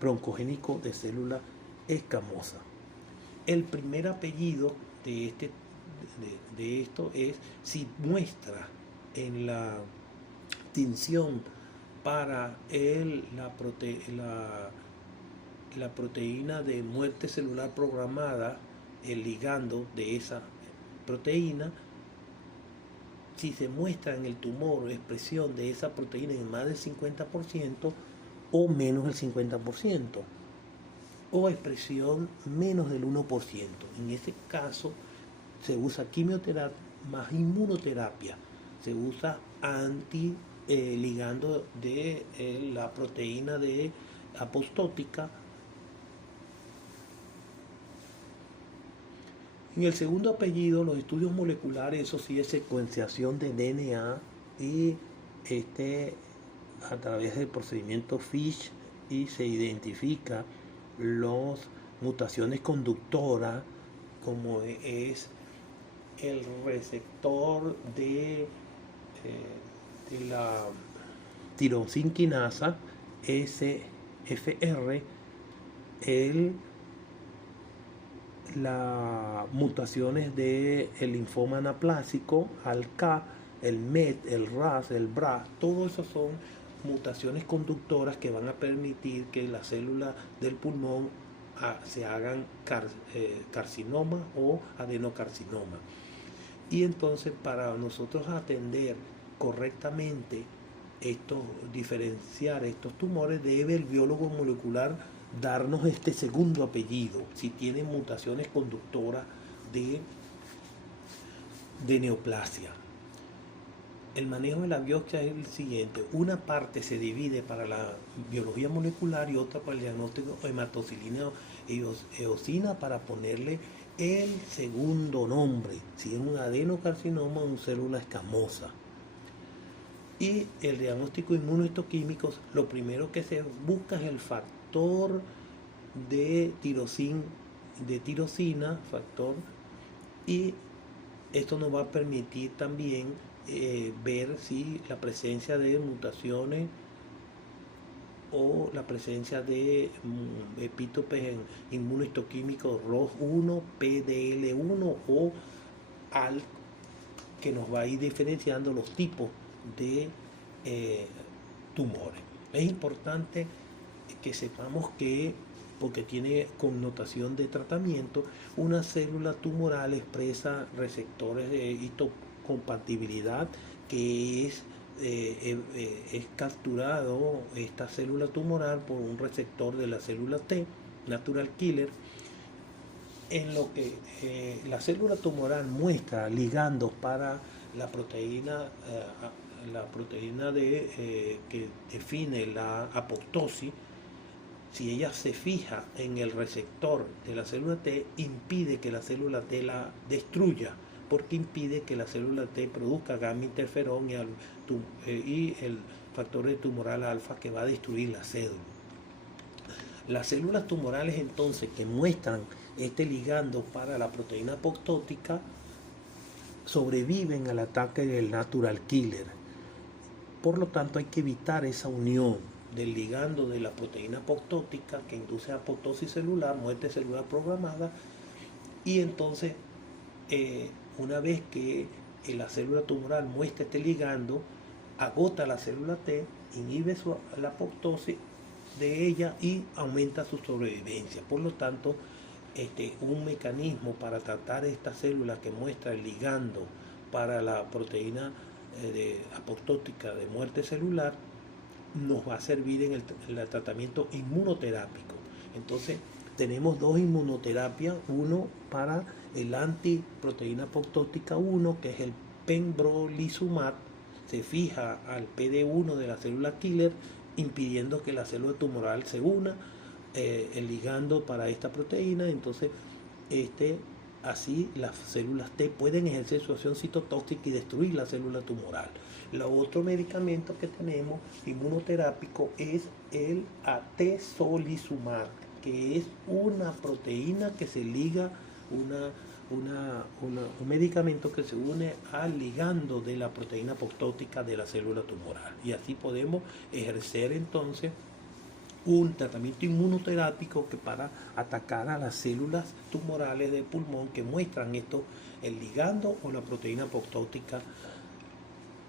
broncogénico de célula escamosa. El primer apellido de esto es si muestra en la tinción para la proteína de muerte celular programada, el ligando de esa proteína, si se muestra en el tumor expresión de esa proteína en más del 50% o menos del 50%, o expresión menos del 1%. En ese caso se usa quimioterapia más inmunoterapia, se usa ligando de la proteína de apoptótica. En el segundo apellido, los estudios moleculares, eso sí es secuenciación de DNA y a través del procedimiento FISH, y se identifica las mutaciones conductoras como es el receptor de la tirosinquinasa SFR, las mutaciones del linfoma anaplásico, ALK, el MET, el RAS, el BRAF, todo eso son mutaciones conductoras que van a permitir que las células del pulmón se hagan carcinoma o adenocarcinoma. Y entonces para nosotros atender correctamente diferenciar estos tumores, debe el biólogo molecular darnos este segundo apellido, si tienen mutaciones conductoras de neoplasia. El manejo de la biopsia es el siguiente: una parte se divide para la biología molecular y otra para el diagnóstico hematocilina eosina para ponerle el segundo nombre, si es un adenocarcinoma o una célula escamosa. Y el diagnóstico inmunohistoquímico, lo primero que se busca es el factor de tirosina, y esto nos va a permitir también ver si la presencia de mutaciones o la presencia de epítopes inmunohistoquímicos ROS1, PDL1 o ALK, que nos va a ir diferenciando los tipos de tumores. Es importante que sepamos que, porque tiene connotación de tratamiento, una célula tumoral expresa receptores de histocompatibilidad, que es capturado esta célula tumoral por un receptor de la célula T, natural killer, en lo que la célula tumoral muestra ligandos para la proteína que define la apoptosis. Si ella se fija en el receptor de la célula T, impide que la célula T la destruya, porque impide que la célula T produzca gamma interferón y el factor de tumoral alfa, que va a destruir la célula. Las células tumorales entonces que muestran este ligando para la proteína apoptótica sobreviven al ataque del natural killer. Por lo tanto, hay que evitar esa unión del ligando de la proteína apoptótica que induce apoptosis celular, muerte celular programada, y entonces una vez que la célula tumoral muestra este ligando, agota la célula T, inhibe la apoptosis de ella y aumenta su sobrevivencia. Por lo tanto, un mecanismo para tratar esta célula que muestra el ligando para la proteína apoptótica de muerte celular nos va a servir en el tratamiento inmunoterápico. Entonces, tenemos dos inmunoterapias, uno para el antiproteína apoptótica 1, que es el pembrolizumab, se fija al PD1 de la célula killer, impidiendo que la célula tumoral se una, el ligando para esta proteína. Entonces así las células T pueden ejercer su acción citotóxica y destruir la célula tumoral. El otro medicamento que tenemos inmunoterápico es el atezolizumab, que es una proteína que se liga, un medicamento que se une al ligando de la proteína apoptótica de la célula tumoral. Y así podemos ejercer entonces un tratamiento inmunoterápico que para atacar a las células tumorales del pulmón que muestran esto, el ligando o la proteína apoptótica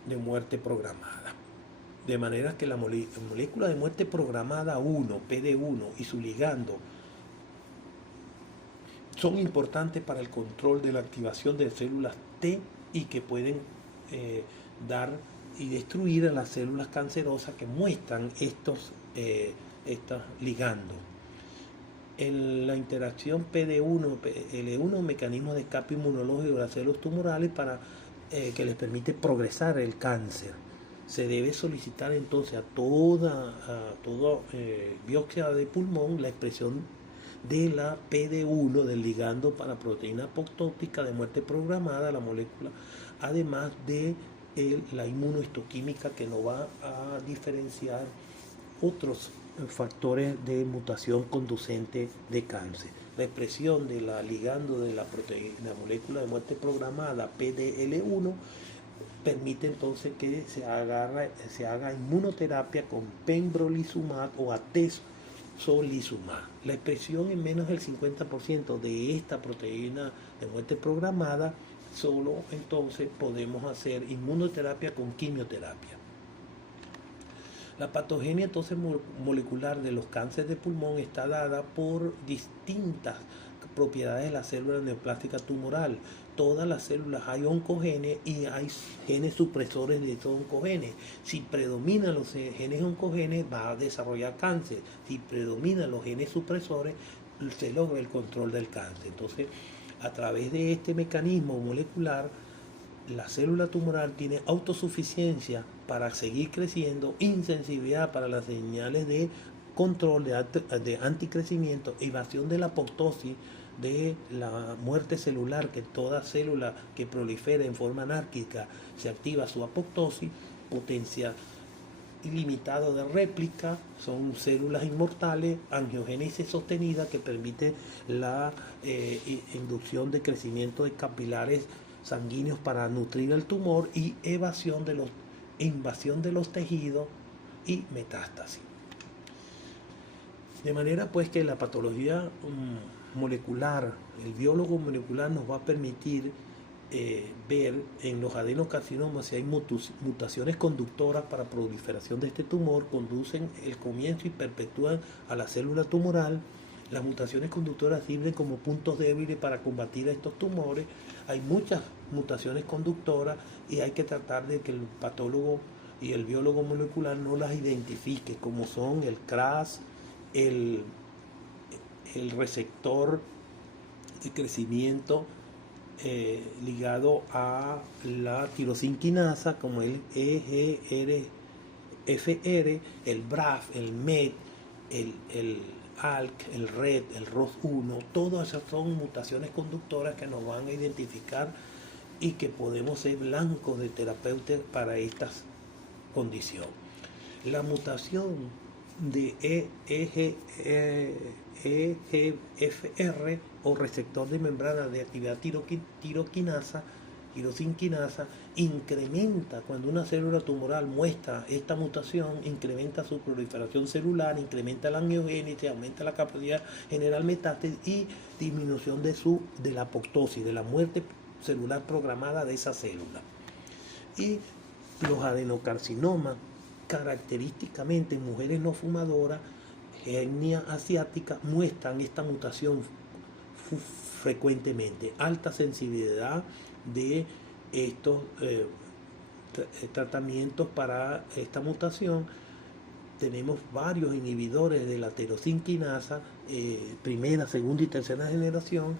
de muerte programada. De manera que la molécula de muerte programada 1, PD1, y su ligando son importantes para el control de la activación de células T y que pueden dar y destruir a las células cancerosas que muestran estos ligandos. En la interacción PD1, L1, mecanismo de escape inmunológico de las células tumorales para que les permite progresar el cáncer. Se debe solicitar entonces a toda biopsia de pulmón la expresión de la PD1 del ligando para proteína apoptótica de muerte programada, la molécula, además de la inmunohistoquímica que nos va a diferenciar otros factores de mutación conducente de cáncer. La expresión de la ligando de la molécula de muerte programada PDL1 permite entonces que se haga inmunoterapia con pembrolizumab o atezolizumab. La expresión en menos del 50% de esta proteína de muerte programada, solo entonces podemos hacer inmunoterapia con quimioterapia. La patogenia entonces molecular de los cánceres de pulmón está dada por distintas propiedades de la célula neoplástica tumoral. Todas las células hay oncogenes y hay genes supresores de estos oncogenes. Si predominan los genes oncogenes, va a desarrollar cáncer. Si predominan los genes supresores, se logra el control del cáncer. Entonces, a través de este mecanismo molecular, la célula tumoral tiene autosuficiencia para seguir creciendo, insensibilidad para las señales de control de anticrecimiento, evasión de la apoptosis, de la muerte celular, que toda célula que prolifera en forma anárquica se activa su apoptosis, potencia ilimitado de réplica, son células inmortales, angiogénesis sostenida que permite la inducción de crecimiento de capilares sanguíneos para nutrir el tumor y invasión de los tejidos y metástasis. De manera pues que la patología molecular, el biólogo molecular nos va a permitir ver en los adenocarcinomas si hay mutaciones conductoras para proliferación de este tumor, conducen el comienzo y perpetúan a la célula tumoral. Las mutaciones conductoras sirven como puntos débiles para combatir a estos tumores. Hay muchas mutaciones conductoras y hay que tratar de que el patólogo y el biólogo molecular no las identifique, como son el CRAS, el receptor de crecimiento ligado a la tirosinquinasa, como el EGFR, el BRAF, el MET, el ALK, el RET, el ROS1, todas esas son mutaciones conductoras que nos van a identificar y que podemos ser blancos de terapeutas para estas condiciones. La mutación de EGFR o receptor de membrana de actividad tirosinquinasa incrementa, cuando una célula tumoral muestra esta mutación, incrementa su proliferación celular, incrementa la angiogénesis, aumenta la capacidad general metástasis y disminución de la apoptosis, de la muerte celular programada de esa célula. Y los adenocarcinomas, característicamente en mujeres no fumadoras, etnia asiática, muestran esta mutación frecuentemente. Alta sensibilidad de estos tratamientos para esta mutación tenemos varios inhibidores de la tirosinquinasa, primera, segunda y tercera generación,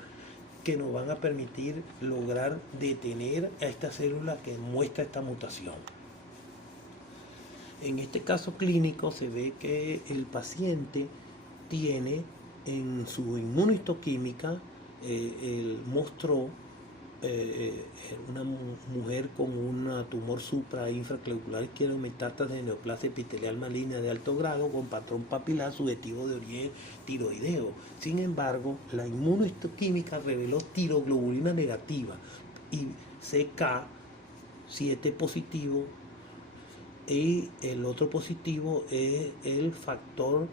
que nos van a permitir lograr detener a esta célula que muestra esta mutación. En este caso clínico se ve que el paciente tiene en su inmunohistoquímica, mostró una mujer con un tumor suprainfraclavicular izquierdo, metástasis de neoplasia epitelial maligna de alto grado con patrón papilar subjetivo de origen tiroideo. Sin embargo, la inmunohistoquímica reveló tiroglobulina negativa y CK7 positivo, y el otro positivo es el factor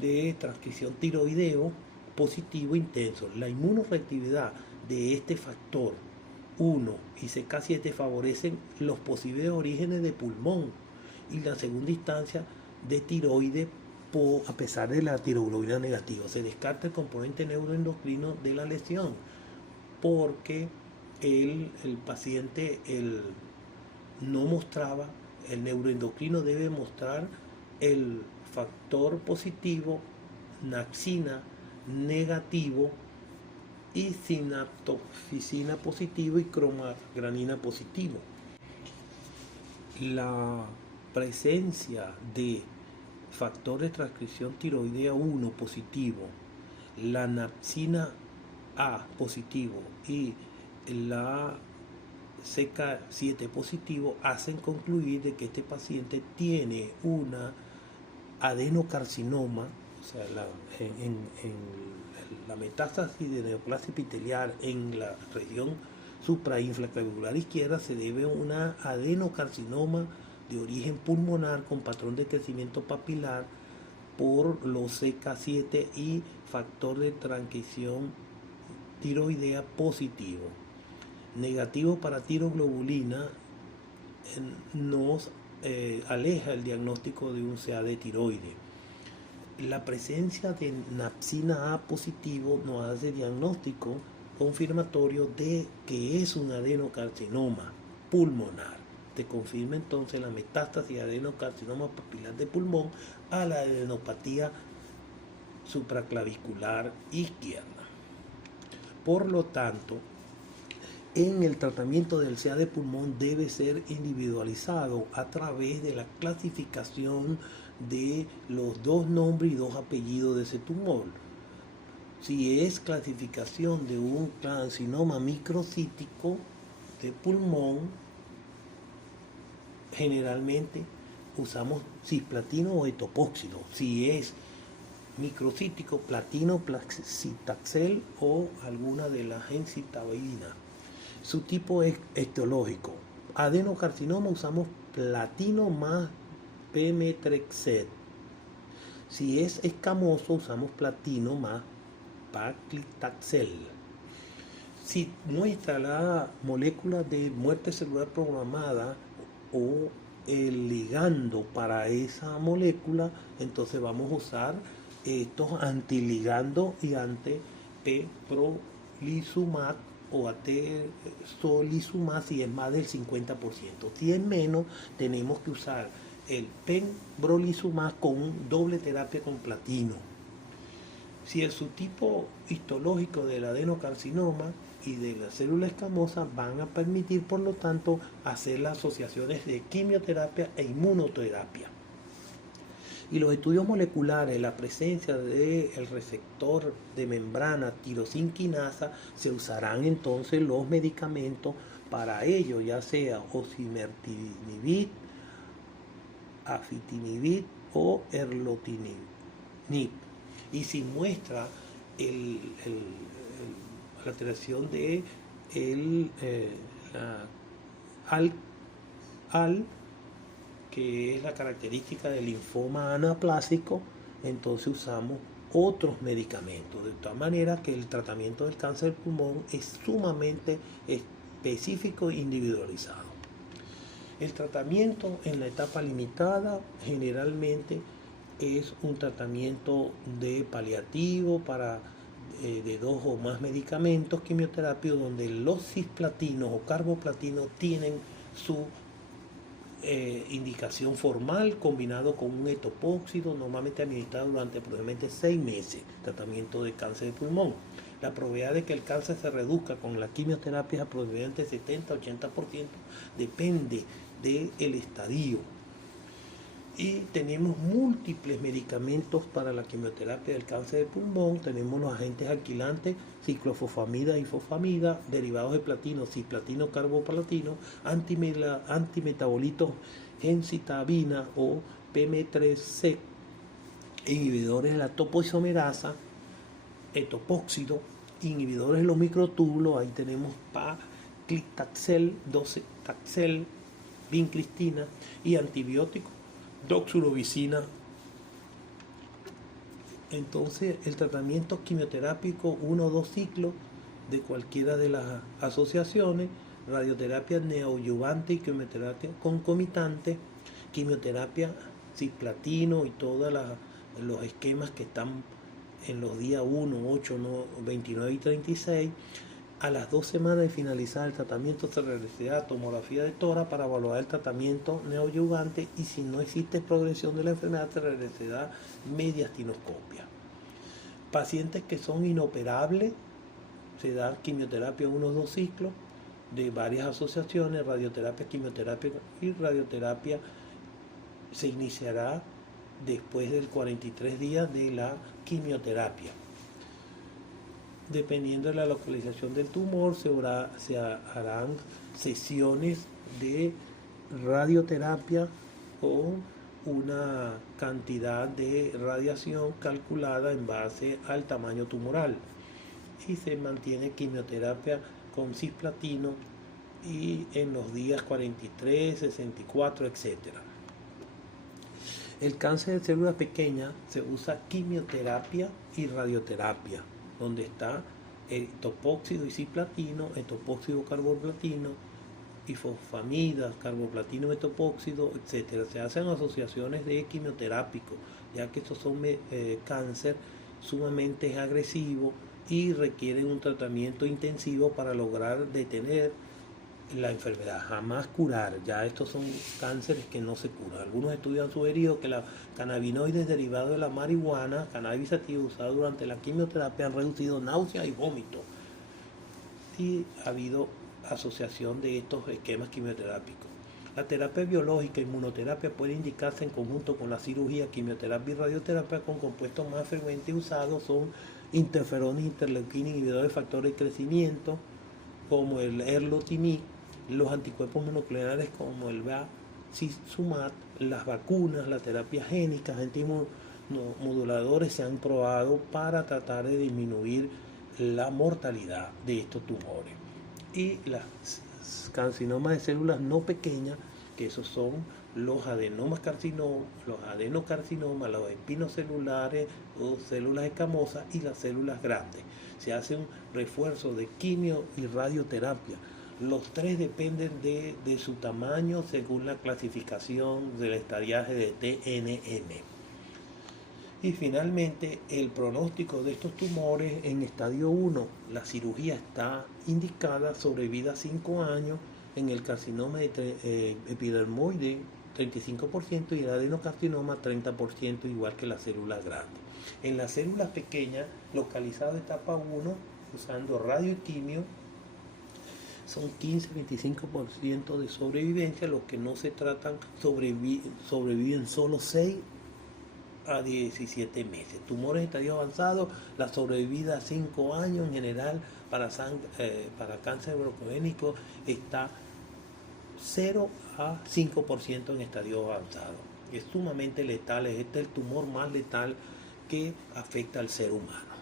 de transcripción tiroideo positivo intenso. La inmunoreactividad de este factor 1 y CK7 favorecen los posibles orígenes de pulmón y la segunda instancia de tiroides a pesar de la tiroglobulina negativa. Se descarta el componente neuroendocrino de la lesión porque el paciente no mostraba, el neuroendocrino debe mostrar el factor positivo, naxina negativo y sinaptofisina positivo y cromagranina positivo. La presencia de factor de transcripción tiroidea 1 positivo, la naxina A positivo y la CK7 positivo hacen concluir de que este paciente tiene una adenocarcinoma, o sea, en la metástasis de neoplasia epitelial en la región suprainfraclavicular izquierda se debe a una adenocarcinoma de origen pulmonar con patrón de crecimiento papilar por los CK7 y factor de transcripción tiroidea positivo. Negativo para tiroglobulina nos aleja el diagnóstico de un CA de tiroides. La presencia de naxina A positivo nos hace diagnóstico confirmatorio de que es un adenocarcinoma pulmonar. Te confirma entonces la metástasis de adenocarcinoma papilar de pulmón a la adenopatía supraclavicular izquierda. Por lo tanto, en el tratamiento del CA de pulmón debe ser individualizado a través de la clasificación de los 2 nombres y 2 apellidos de ese tumor. Si es clasificación de un carcinoma microcítico de pulmón, generalmente usamos cisplatino o etopoxilo. Si es microcítico, platino, paclitaxel o alguna de las gemcitabina. Su tipo es etiológico. Adenocarcinoma usamos platino más pemetrexed. Si es escamoso usamos platino más paclitaxel. Si muestra la molécula de muerte celular programada o el ligando para esa molécula, entonces vamos a usar estos antiligandos y antepebrolizumab o atezolizumab si es más del 50%. Si es menos, tenemos que usar el pembrolizumab con doble terapia con platino. Si el subtipo histológico del adenocarcinoma y de la célula escamosa van a permitir, por lo tanto, hacer las asociaciones de quimioterapia e inmunoterapia. Y los estudios moleculares, la presencia del receptor de membrana tirosinquinasa, se usarán entonces los medicamentos para ello, ya sea osimertinib, afitinib o erlotinib. Y si muestra la alteración de que es la característica del linfoma anaplásico, entonces usamos otros medicamentos. De tal manera que el tratamiento del cáncer de pulmón es sumamente específico e individualizado. El tratamiento en la etapa limitada generalmente es un tratamiento de paliativo de 2 o más medicamentos quimioterapios donde los cisplatinos o carboplatinos tienen su indicación formal combinado con un etopóxido, normalmente administrado durante aproximadamente 6 meses, tratamiento de cáncer de pulmón. La probabilidad de que el cáncer se reduzca con la quimioterapia es aproximadamente 70-80%, depende del estadio. Y tenemos múltiples medicamentos para la quimioterapia del cáncer de pulmón. Tenemos los agentes alquilantes, ciclofosfamida y fosfamida, derivados de platino, cisplatino, carboplatino, antimetabolitos gencitabina o PM3C, inhibidores de la topoisomerasa, etopóxido, inhibidores de los microtúbulos. Ahí tenemos paclitaxel, docetaxel, vincristina, y antibióticos, doxorubicina. Entonces el tratamiento quimioterápico 1 o 2 ciclos de cualquiera de las asociaciones, radioterapia neoadyuvante y quimioterapia concomitante, quimioterapia cisplatino y todos los esquemas que están en los días 1, 8, 29 y 36. A las 2 semanas de finalizar el tratamiento se realizará tomografía de tórax para evaluar el tratamiento neoadyuvante, y si no existe progresión de la enfermedad se realizará mediastinoscopia. Pacientes que son inoperables, se da quimioterapia 1 o 2 ciclos de varias asociaciones, radioterapia, quimioterapia y radioterapia se iniciará después del 43 días de la quimioterapia. Dependiendo de la localización del tumor, se harán sesiones de radioterapia con una cantidad de radiación calculada en base al tamaño tumoral, y se mantiene quimioterapia con cisplatino y en los días 43, 64, etc. El cáncer de células pequeñas se usa quimioterapia y radioterapia, donde está etopóxido y cisplatino, etopóxido carboplatino y fosfamidas, carboplatino, etopóxido, etc. Se hacen asociaciones de quimioterápicos, ya que estos son cáncer sumamente agresivos y requieren un tratamiento intensivo para lograr detener la enfermedad, jamás curar. Ya estos son cánceres que no se curan. Algunos estudios han sugerido que la cannabinoides derivados de la marihuana, cannabis sativa, usado durante la quimioterapia, han reducido náuseas y vómitos. Y ha habido asociación de estos esquemas quimioterápicos. La terapia biológica, inmunoterapia, puede indicarse en conjunto con la cirugía, quimioterapia y radioterapia. Con compuestos más frecuentes usados son interferones, interleuquina, inhibidores de factores de crecimiento, como el erlotinib, los anticuerpos monoclonales como el bevacizumab, las vacunas, la terapia génica, agentes moduladores se han probado para tratar de disminuir la mortalidad de estos tumores. Y las carcinomas de células no pequeñas, que esos son los adenocarcinomas, los espinocelulares o células escamosas, y las células grandes. Se hace un refuerzo de quimio y radioterapia. Los tres dependen de su tamaño según la clasificación del estadiaje de TNM. Y finalmente, el pronóstico de estos tumores en estadio 1, la cirugía está indicada, sobrevida 5 años, en el carcinoma epidermoide 35% y el adenocarcinoma 30%, igual que las células grandes. En las células pequeñas, localizadas en etapa 1, usando radio y quimio, son 15-25% de sobrevivencia. Los que no se tratan sobreviven solo 6 a 17 meses. Tumores en estadio avanzado, la sobrevida a 5 años en general para cáncer broncovénico está 0 a 5% en estadio avanzado. Es sumamente letal, este es el tumor más letal que afecta al ser humano.